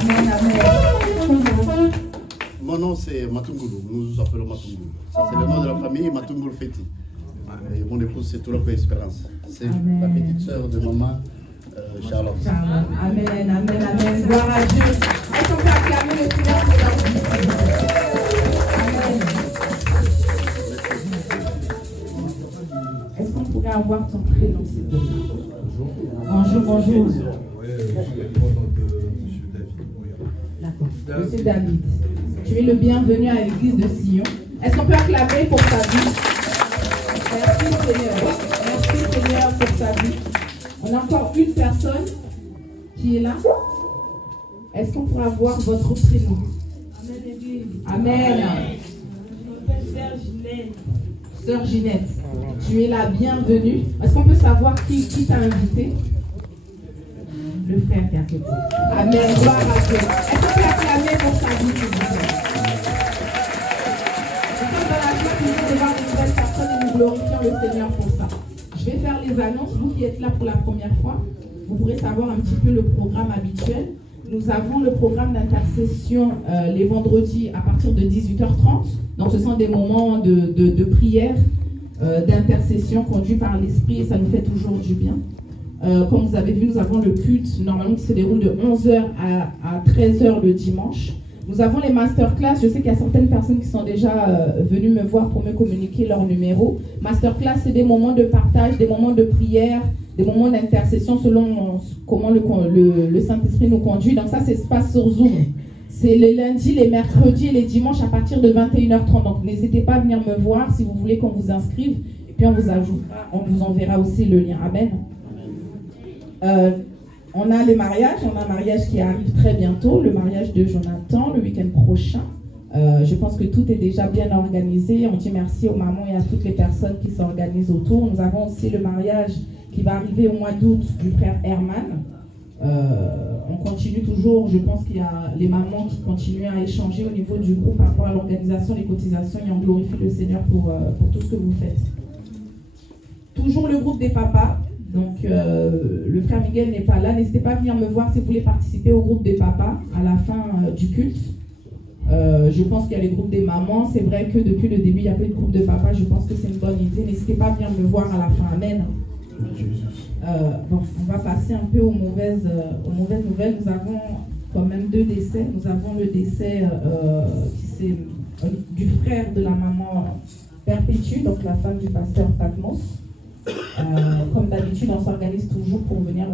Amen. Amen. Mon nom c'est Matungulu, nous nous appelons Matungulu. Ça c'est le nom de la famille, Matungulu Feti. Et mon épouse c'est Toulako Espérance. C'est la petite sœur de maman Charlotte. Amen, amen, amen. Gloire à Dieu. Est-ce qu'on peut acclamer le Seigneur pour leur vie? Amen. Est-ce qu'on pourrait avoir ton prénom, s'il te plaît? Bonjour, bonjour. Oui, je suis le nom de M. David. D'accord. Monsieur David, tu es le bienvenu à l'église de Sion. Est-ce qu'on peut acclamer pour sa vie? Merci Seigneur. Merci Seigneur pour sa vie. On a encore une personne qui est là. Est-ce qu'on pourra avoir votre prénom? Amen. Je m'appelle Sœur Ginette. Sœur Ginette, tu es la bienvenue. Est-ce qu'on peut savoir qui t'a invité? Le frère qui a côté. Amen. Gloire à Dieu. Est-ce qu'on peut acclamer pour sa vie, s'il vous plaît? Nous sommes dans la joie toujours de voir de nouvelles personnes et nous glorifions le Seigneur pour ça. Je vais faire les annonces. Vous qui êtes là pour la première fois, vous pourrez savoir un petit peu le programme habituel. Nous avons le programme d'intercession les vendredis à partir de 18h30. Donc ce sont des moments de prière, d'intercession conduits par l'Esprit et ça nous fait toujours du bien. Comme vous avez vu, nous avons le culte normalement qui se déroule de 11h à 13h le dimanche. Nous avons les masterclass. Je sais qu'il y a certaines personnes qui sont déjà venues me voir pour me communiquer leur numéro. Masterclass, c'est des moments de partage, des moments de prière, des moments d'intercession selon comment le Saint-Esprit nous conduit. Donc ça, ça se passe sur Zoom. C'est les lundis, les mercredis et les dimanches à partir de 21h30. Donc n'hésitez pas à venir me voir si vous voulez qu'on vous inscrive. Et puis on vous ajoutera, on vous enverra aussi le lien. Amen. On a les mariages, on a un mariage qui arrive très bientôt, le mariage de Jonathan, le week-end prochain. Je pense que tout est déjà bien organisé. On dit merci aux mamans et à toutes les personnes qui s'organisent autour. Nous avons aussi le mariage qui va arriver au mois d'août du frère Herman. On continue toujours, je pense qu'il y a les mamans qui continuent à échanger au niveau du groupe par rapport à l'organisation, les cotisations, et on glorifie le Seigneur pour tout ce que vous faites. Toujours le groupe des papas. Donc, le frère Miguel n'est pas là. N'hésitez pas à venir me voir si vous voulez participer au groupe des papas à la fin du culte. Je pense qu'il y a les groupes des mamans. C'est vrai que depuis le début, il y a peu de groupe de papas. Je pense que c'est une bonne idée. N'hésitez pas à venir me voir à la fin. Amen. Bon, on va passer un peu aux mauvaises nouvelles. Nous avons quand même 2 décès. Nous avons le décès du frère de la maman Perpétue, donc la femme du pasteur Patmos. Comme d'habitude, on s'organise toujours pour venir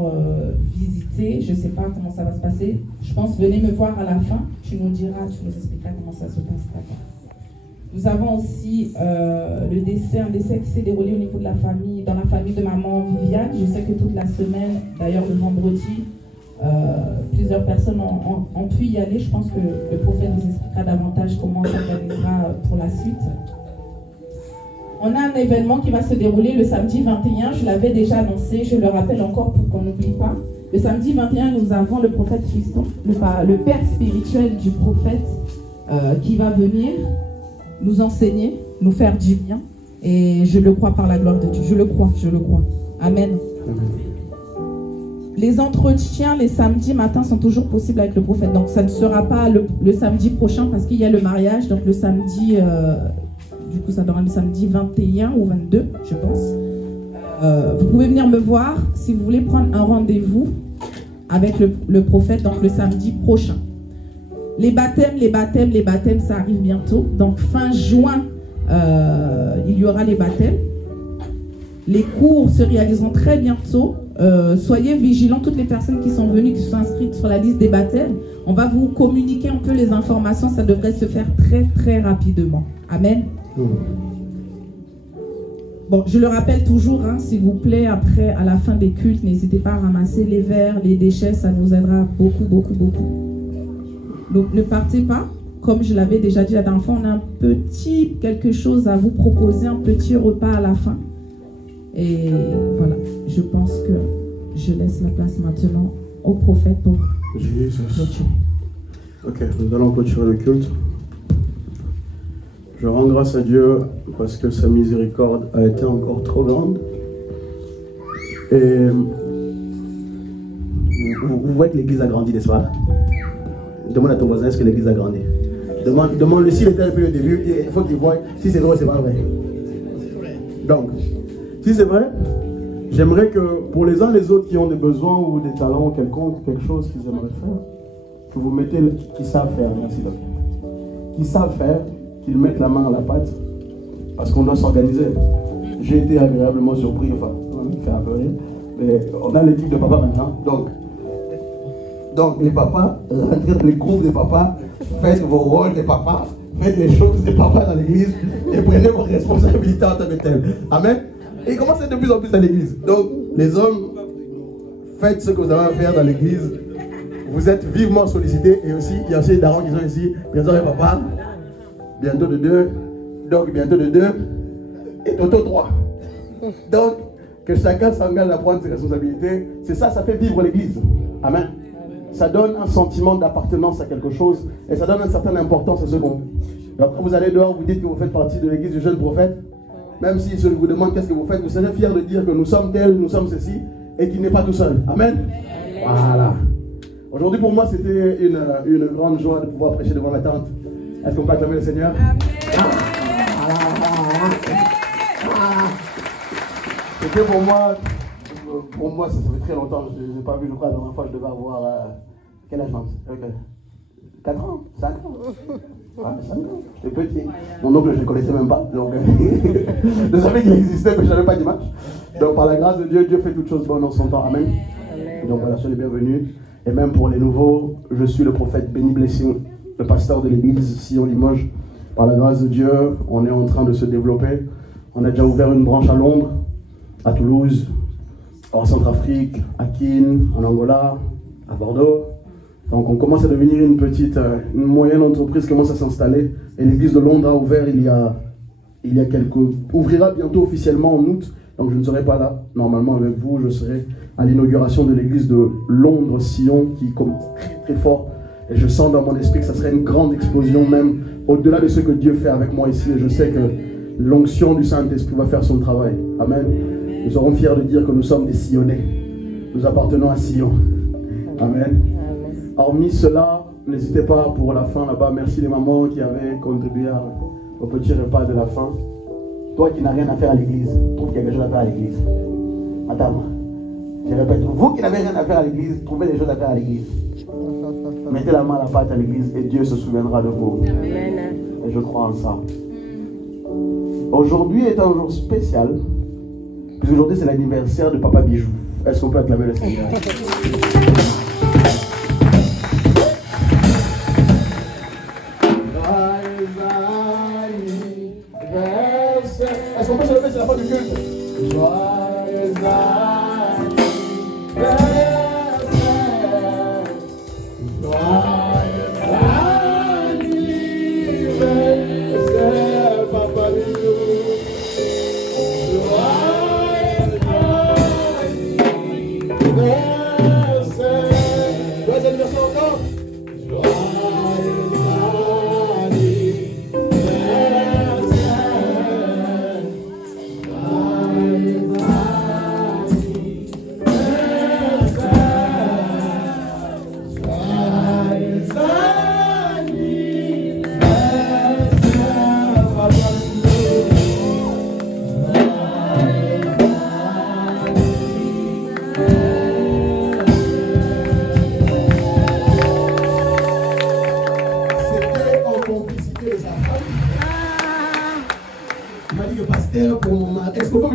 visiter. Je ne sais pas comment ça va se passer. Je pense, venez me voir à la fin. Tu nous diras, tu nous expliqueras comment ça se passe. Nous avons aussi un décès qui s'est déroulé au niveau de la famille, dans la famille de maman Viviane. Je sais que toute la semaine, d'ailleurs le vendredi, plusieurs personnes ont pu y aller. Je pense que le prophète nous expliquera davantage comment on s'organisera pour la suite. On a un événement qui va se dérouler le samedi 21. Je l'avais déjà annoncé, je le rappelle encore pour qu'on n'oublie pas. Le samedi 21, nous avons le prophète Fiston, le père spirituel du prophète qui va venir nous enseigner, nous faire du bien. Et je le crois par la gloire de Dieu. Je le crois. Amen. Les entretiens les samedis matins sont toujours possibles avec le prophète. Donc ça ne sera pas le samedi prochain parce qu'il y a le mariage. Donc le samedi, du coup ça donnera le samedi 21 ou 22, je pense. Vous pouvez venir me voir si vous voulez prendre un rendez-vous avec le prophète, donc le samedi prochain. Les baptêmes, ça arrive bientôt. Donc fin juin, il y aura les baptêmes. Les cours se réaliseront très bientôt. Soyez vigilants, toutes les personnes qui sont venues, qui sont inscrites sur la liste des baptêmes. On va vous communiquer un peu les informations. Ça devrait se faire très très rapidement. Amen. Bon, je le rappelle toujours, hein, s'il vous plaît, après, à la fin des cultes, n'hésitez pas à ramasser les verres, les déchets, ça nous aidera beaucoup. Donc ne partez pas. Comme je l'avais déjà dit la dernière fois, on a un petit quelque chose à vous proposer, un petit repas à la fin. Et voilà, je pense que je laisse la place maintenant au prophète pour clôturer. Ok, nous allons clôturer le culte. Je rends grâce à Dieu parce que sa miséricorde a été encore trop grande. Et vous voyez que l'église a grandi, n'est-ce pas? Demande à ton voisin, est-ce que l'église a grandi? Demande-le s'il était depuis le début, il faut qu'il voie si c'est vrai ou c'est pas vrai. Donc, si c'est vrai, j'aimerais que pour les uns et les autres qui ont des besoins ou des talents quelconques, quelque chose qu'ils aimeraient faire, que vous mettez qui savent faire, merci docteur. Qui savent faire, qu'ils mettent la main à la pâte, parce qu'on doit s'organiser. J'ai été agréablement surpris, enfin, ça m'a fait un peu rire, mais on a l'équipe de papa maintenant, donc les papas, rentrez dans les groupes des papas, faites vos rôles des papas, faites les choses des papas dans l'église, et prenez vos responsabilités en tant que telles. Amen. Et il commence à être de plus en plus à l'église. Donc, les hommes, faites ce que vous avez à faire dans l'église. Vous êtes vivement sollicités. Et aussi, il y a aussi des darons qui sont ici. Bientôt les papas. Bientôt de 2. Donc, bientôt de 2. Et Toto 3. Donc, que chacun s'engage à prendre ses responsabilités. C'est ça, ça fait vivre l'église. Amen. Ça donne un sentiment d'appartenance à quelque chose. Et ça donne une certaine importance à ce qu'on fait. Après, vous allez dehors, vous dites que vous faites partie de l'église du jeune prophète. Même si celui vous demande qu'est-ce que vous faites, vous serez fiers de dire que nous sommes tels, nous sommes ceci, et qu'il n'est pas tout seul. Amen. Voilà. Aujourd'hui, pour moi, c'était une grande joie de pouvoir prêcher devant ma tante. Est-ce qu'on peut acclamer le Seigneur? C'était pour moi, ça fait très longtemps, je n'ai pas vu, je crois, la dernière fois, je devais avoir, quel âge, non? 4 ans, 5 ans. Ouais, 5 ans, j'étais petit. Mon oncle, je ne le connaissais même pas. Donc, je savais qu'il existait, mais je n'avais pas d'image. Donc, par la grâce de Dieu, Dieu fait toutes choses bonnes en son temps. Amen. Donc, voilà, soyez les bienvenus. Et même pour les nouveaux, je suis le prophète Benny Blessing, le pasteur de l'église Sion Limoges. Par la grâce de Dieu, on est en train de se développer. On a déjà ouvert une branche à Londres, à Toulouse, en Centrafrique, à Keene, en Angola, à Bordeaux. Donc on commence à devenir une moyenne entreprise commence à s'installer. Et l'église de Londres a ouvert ouvrira bientôt officiellement en août. Donc je ne serai pas là, normalement avec vous, je serai à l'inauguration de l'église de Londres, Sion, qui est très très fort. Et je sens dans mon esprit que ça serait une grande explosion même, au-delà de ce que Dieu fait avec moi ici. Et je sais que l'onction du Saint-Esprit va faire son travail. Amen. Nous serons fiers de dire que nous sommes des Sillonnais. Nous appartenons à Sion. Amen. Hormis cela, n'hésitez pas pour la fin là-bas. Merci les mamans qui avaient contribué au petit repas de la fin. Toi qui n'as rien à faire à l'église, trouve quelque chose à faire à l'église. Madame, je répète, vous qui n'avez rien à faire à l'église, trouvez des choses à faire à l'église. Mettez la main à la pâte à l'église et Dieu se souviendra de vous. Amen. Et je crois en ça. Aujourd'hui est un jour spécial. Aujourd'hui c'est l'anniversaire de Papa Bijou. Est-ce qu'on peut acclamer le Seigneur? Est-ce qu'on peut se lever, c'est la fin du culte? Joyeux anniversaire, Papa Bijou.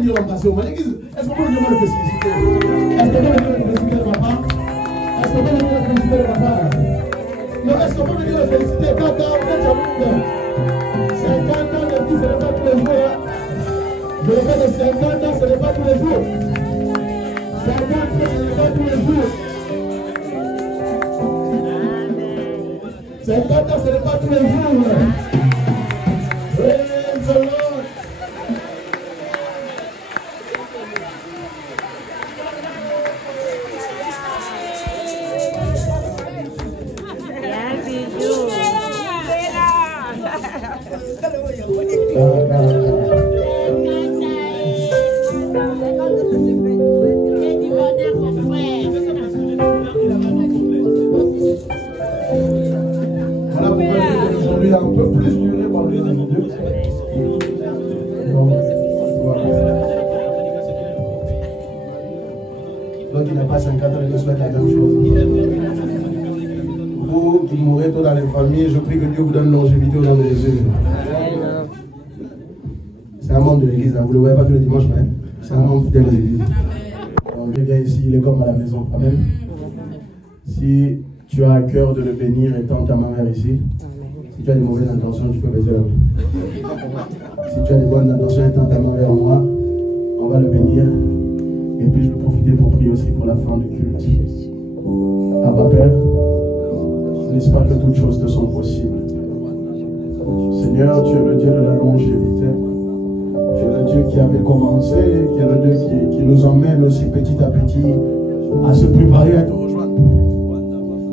dire l'embrasser au moins l'église? Est-ce qu'on peut lui demander de féliciter? Est-ce qu'on peut lui demander de féliciter le papa? Est-ce qu'on peut lui demander de féliciter le papa? Non, est-ce qu'on peut lui dire de féliciter? Quand tu as 50 ans de vie, ce n'est pas tous les jours. Hein? Je répète, 50 ans, ce n'est pas tous les jours. 50 ans, ce n'est pas tous les jours. 50 ans, ce n'est pas tous les jours. Praise the Lord. Voilà pourquoi aujourd'hui a un peu plus duré par le temps de Dieu. Donc il n'a pas 50 ans, il nous souhaite la même chose. Vous qui mourrez tôt dans les familles, je prie que Dieu vous donne longévité au nom de Jésus. C'est un membre de l'église, hein. Vous ne le voyez pas tous les dimanches, mais c'est un membre fidèle de l'église. Donc il vient ici, il est comme à la maison. Amen. Si tu as à cœur de le bénir, étends ta main vers ici. Si tu as des mauvaises intentions, tu peux baisser la main. Si tu as des bonnes intentions, étends ta main vers moi. On va le bénir. Et puis je vais profiter pour prier aussi pour la fin du culte. Abba Père, n'est-ce pas que toutes choses te sont possibles? Seigneur, tu es le Dieu de la longévité. Tu es le Dieu qui avait commencé, qui est le Dieu qui nous emmène aussi petit à petit à se préparer à te rejoindre.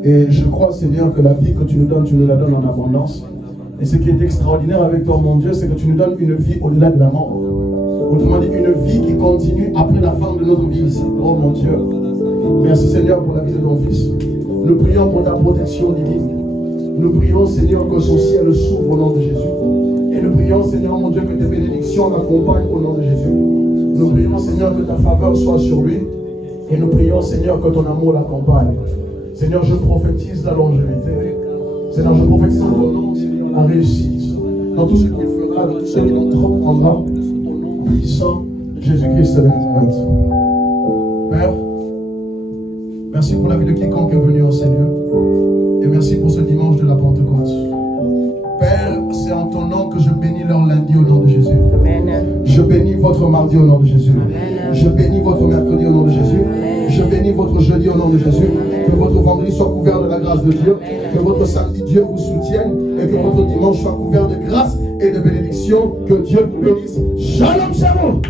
Et je crois, Seigneur, que la vie que tu nous la donnes en abondance. Et ce qui est extraordinaire avec toi, mon Dieu, c'est que tu nous donnes une vie au-delà de la mort. Autrement dit, une vie qui continue après la fin de notre vie ici. Oh mon Dieu. Merci, Seigneur, pour la vie de ton Fils. Nous prions pour ta protection divine. Nous prions, Seigneur, que son ciel s'ouvre au nom de Jésus. Et nous prions, Seigneur, mon Dieu, que tes bénédictions l'accompagnent au nom de Jésus. Nous prions, Seigneur, que ta faveur soit sur lui. Et nous prions, Seigneur, que ton amour l'accompagne. Seigneur, je prophétise la longévité. Seigneur, je prophétise en ton nom, Seigneur, la réussite. Dans tout ce qu'il fera, dans tout ce qu'il entreprendra. Au nom puissant de Jésus-Christ de Nazareth. Père, merci pour la vie de quiconque est venu en Seigneur. Et merci pour ce dimanche de la Pentecôte. Père, c'est en ton nom que je bénis leur lundi au nom de Jésus. Amen. Je bénis votre mardi au nom de Jésus. Amen. Je bénis votre mercredi au nom de Jésus. Amen. Je bénis votre jeudi au nom de Jésus. Amen. Que votre vendredi soit couvert de la grâce de Dieu. Amen. Que votre samedi, Dieu vous soutienne. Et que votre dimanche soit couvert de grâce et de bénédiction. Que Dieu vous bénisse. Shalom, shalom.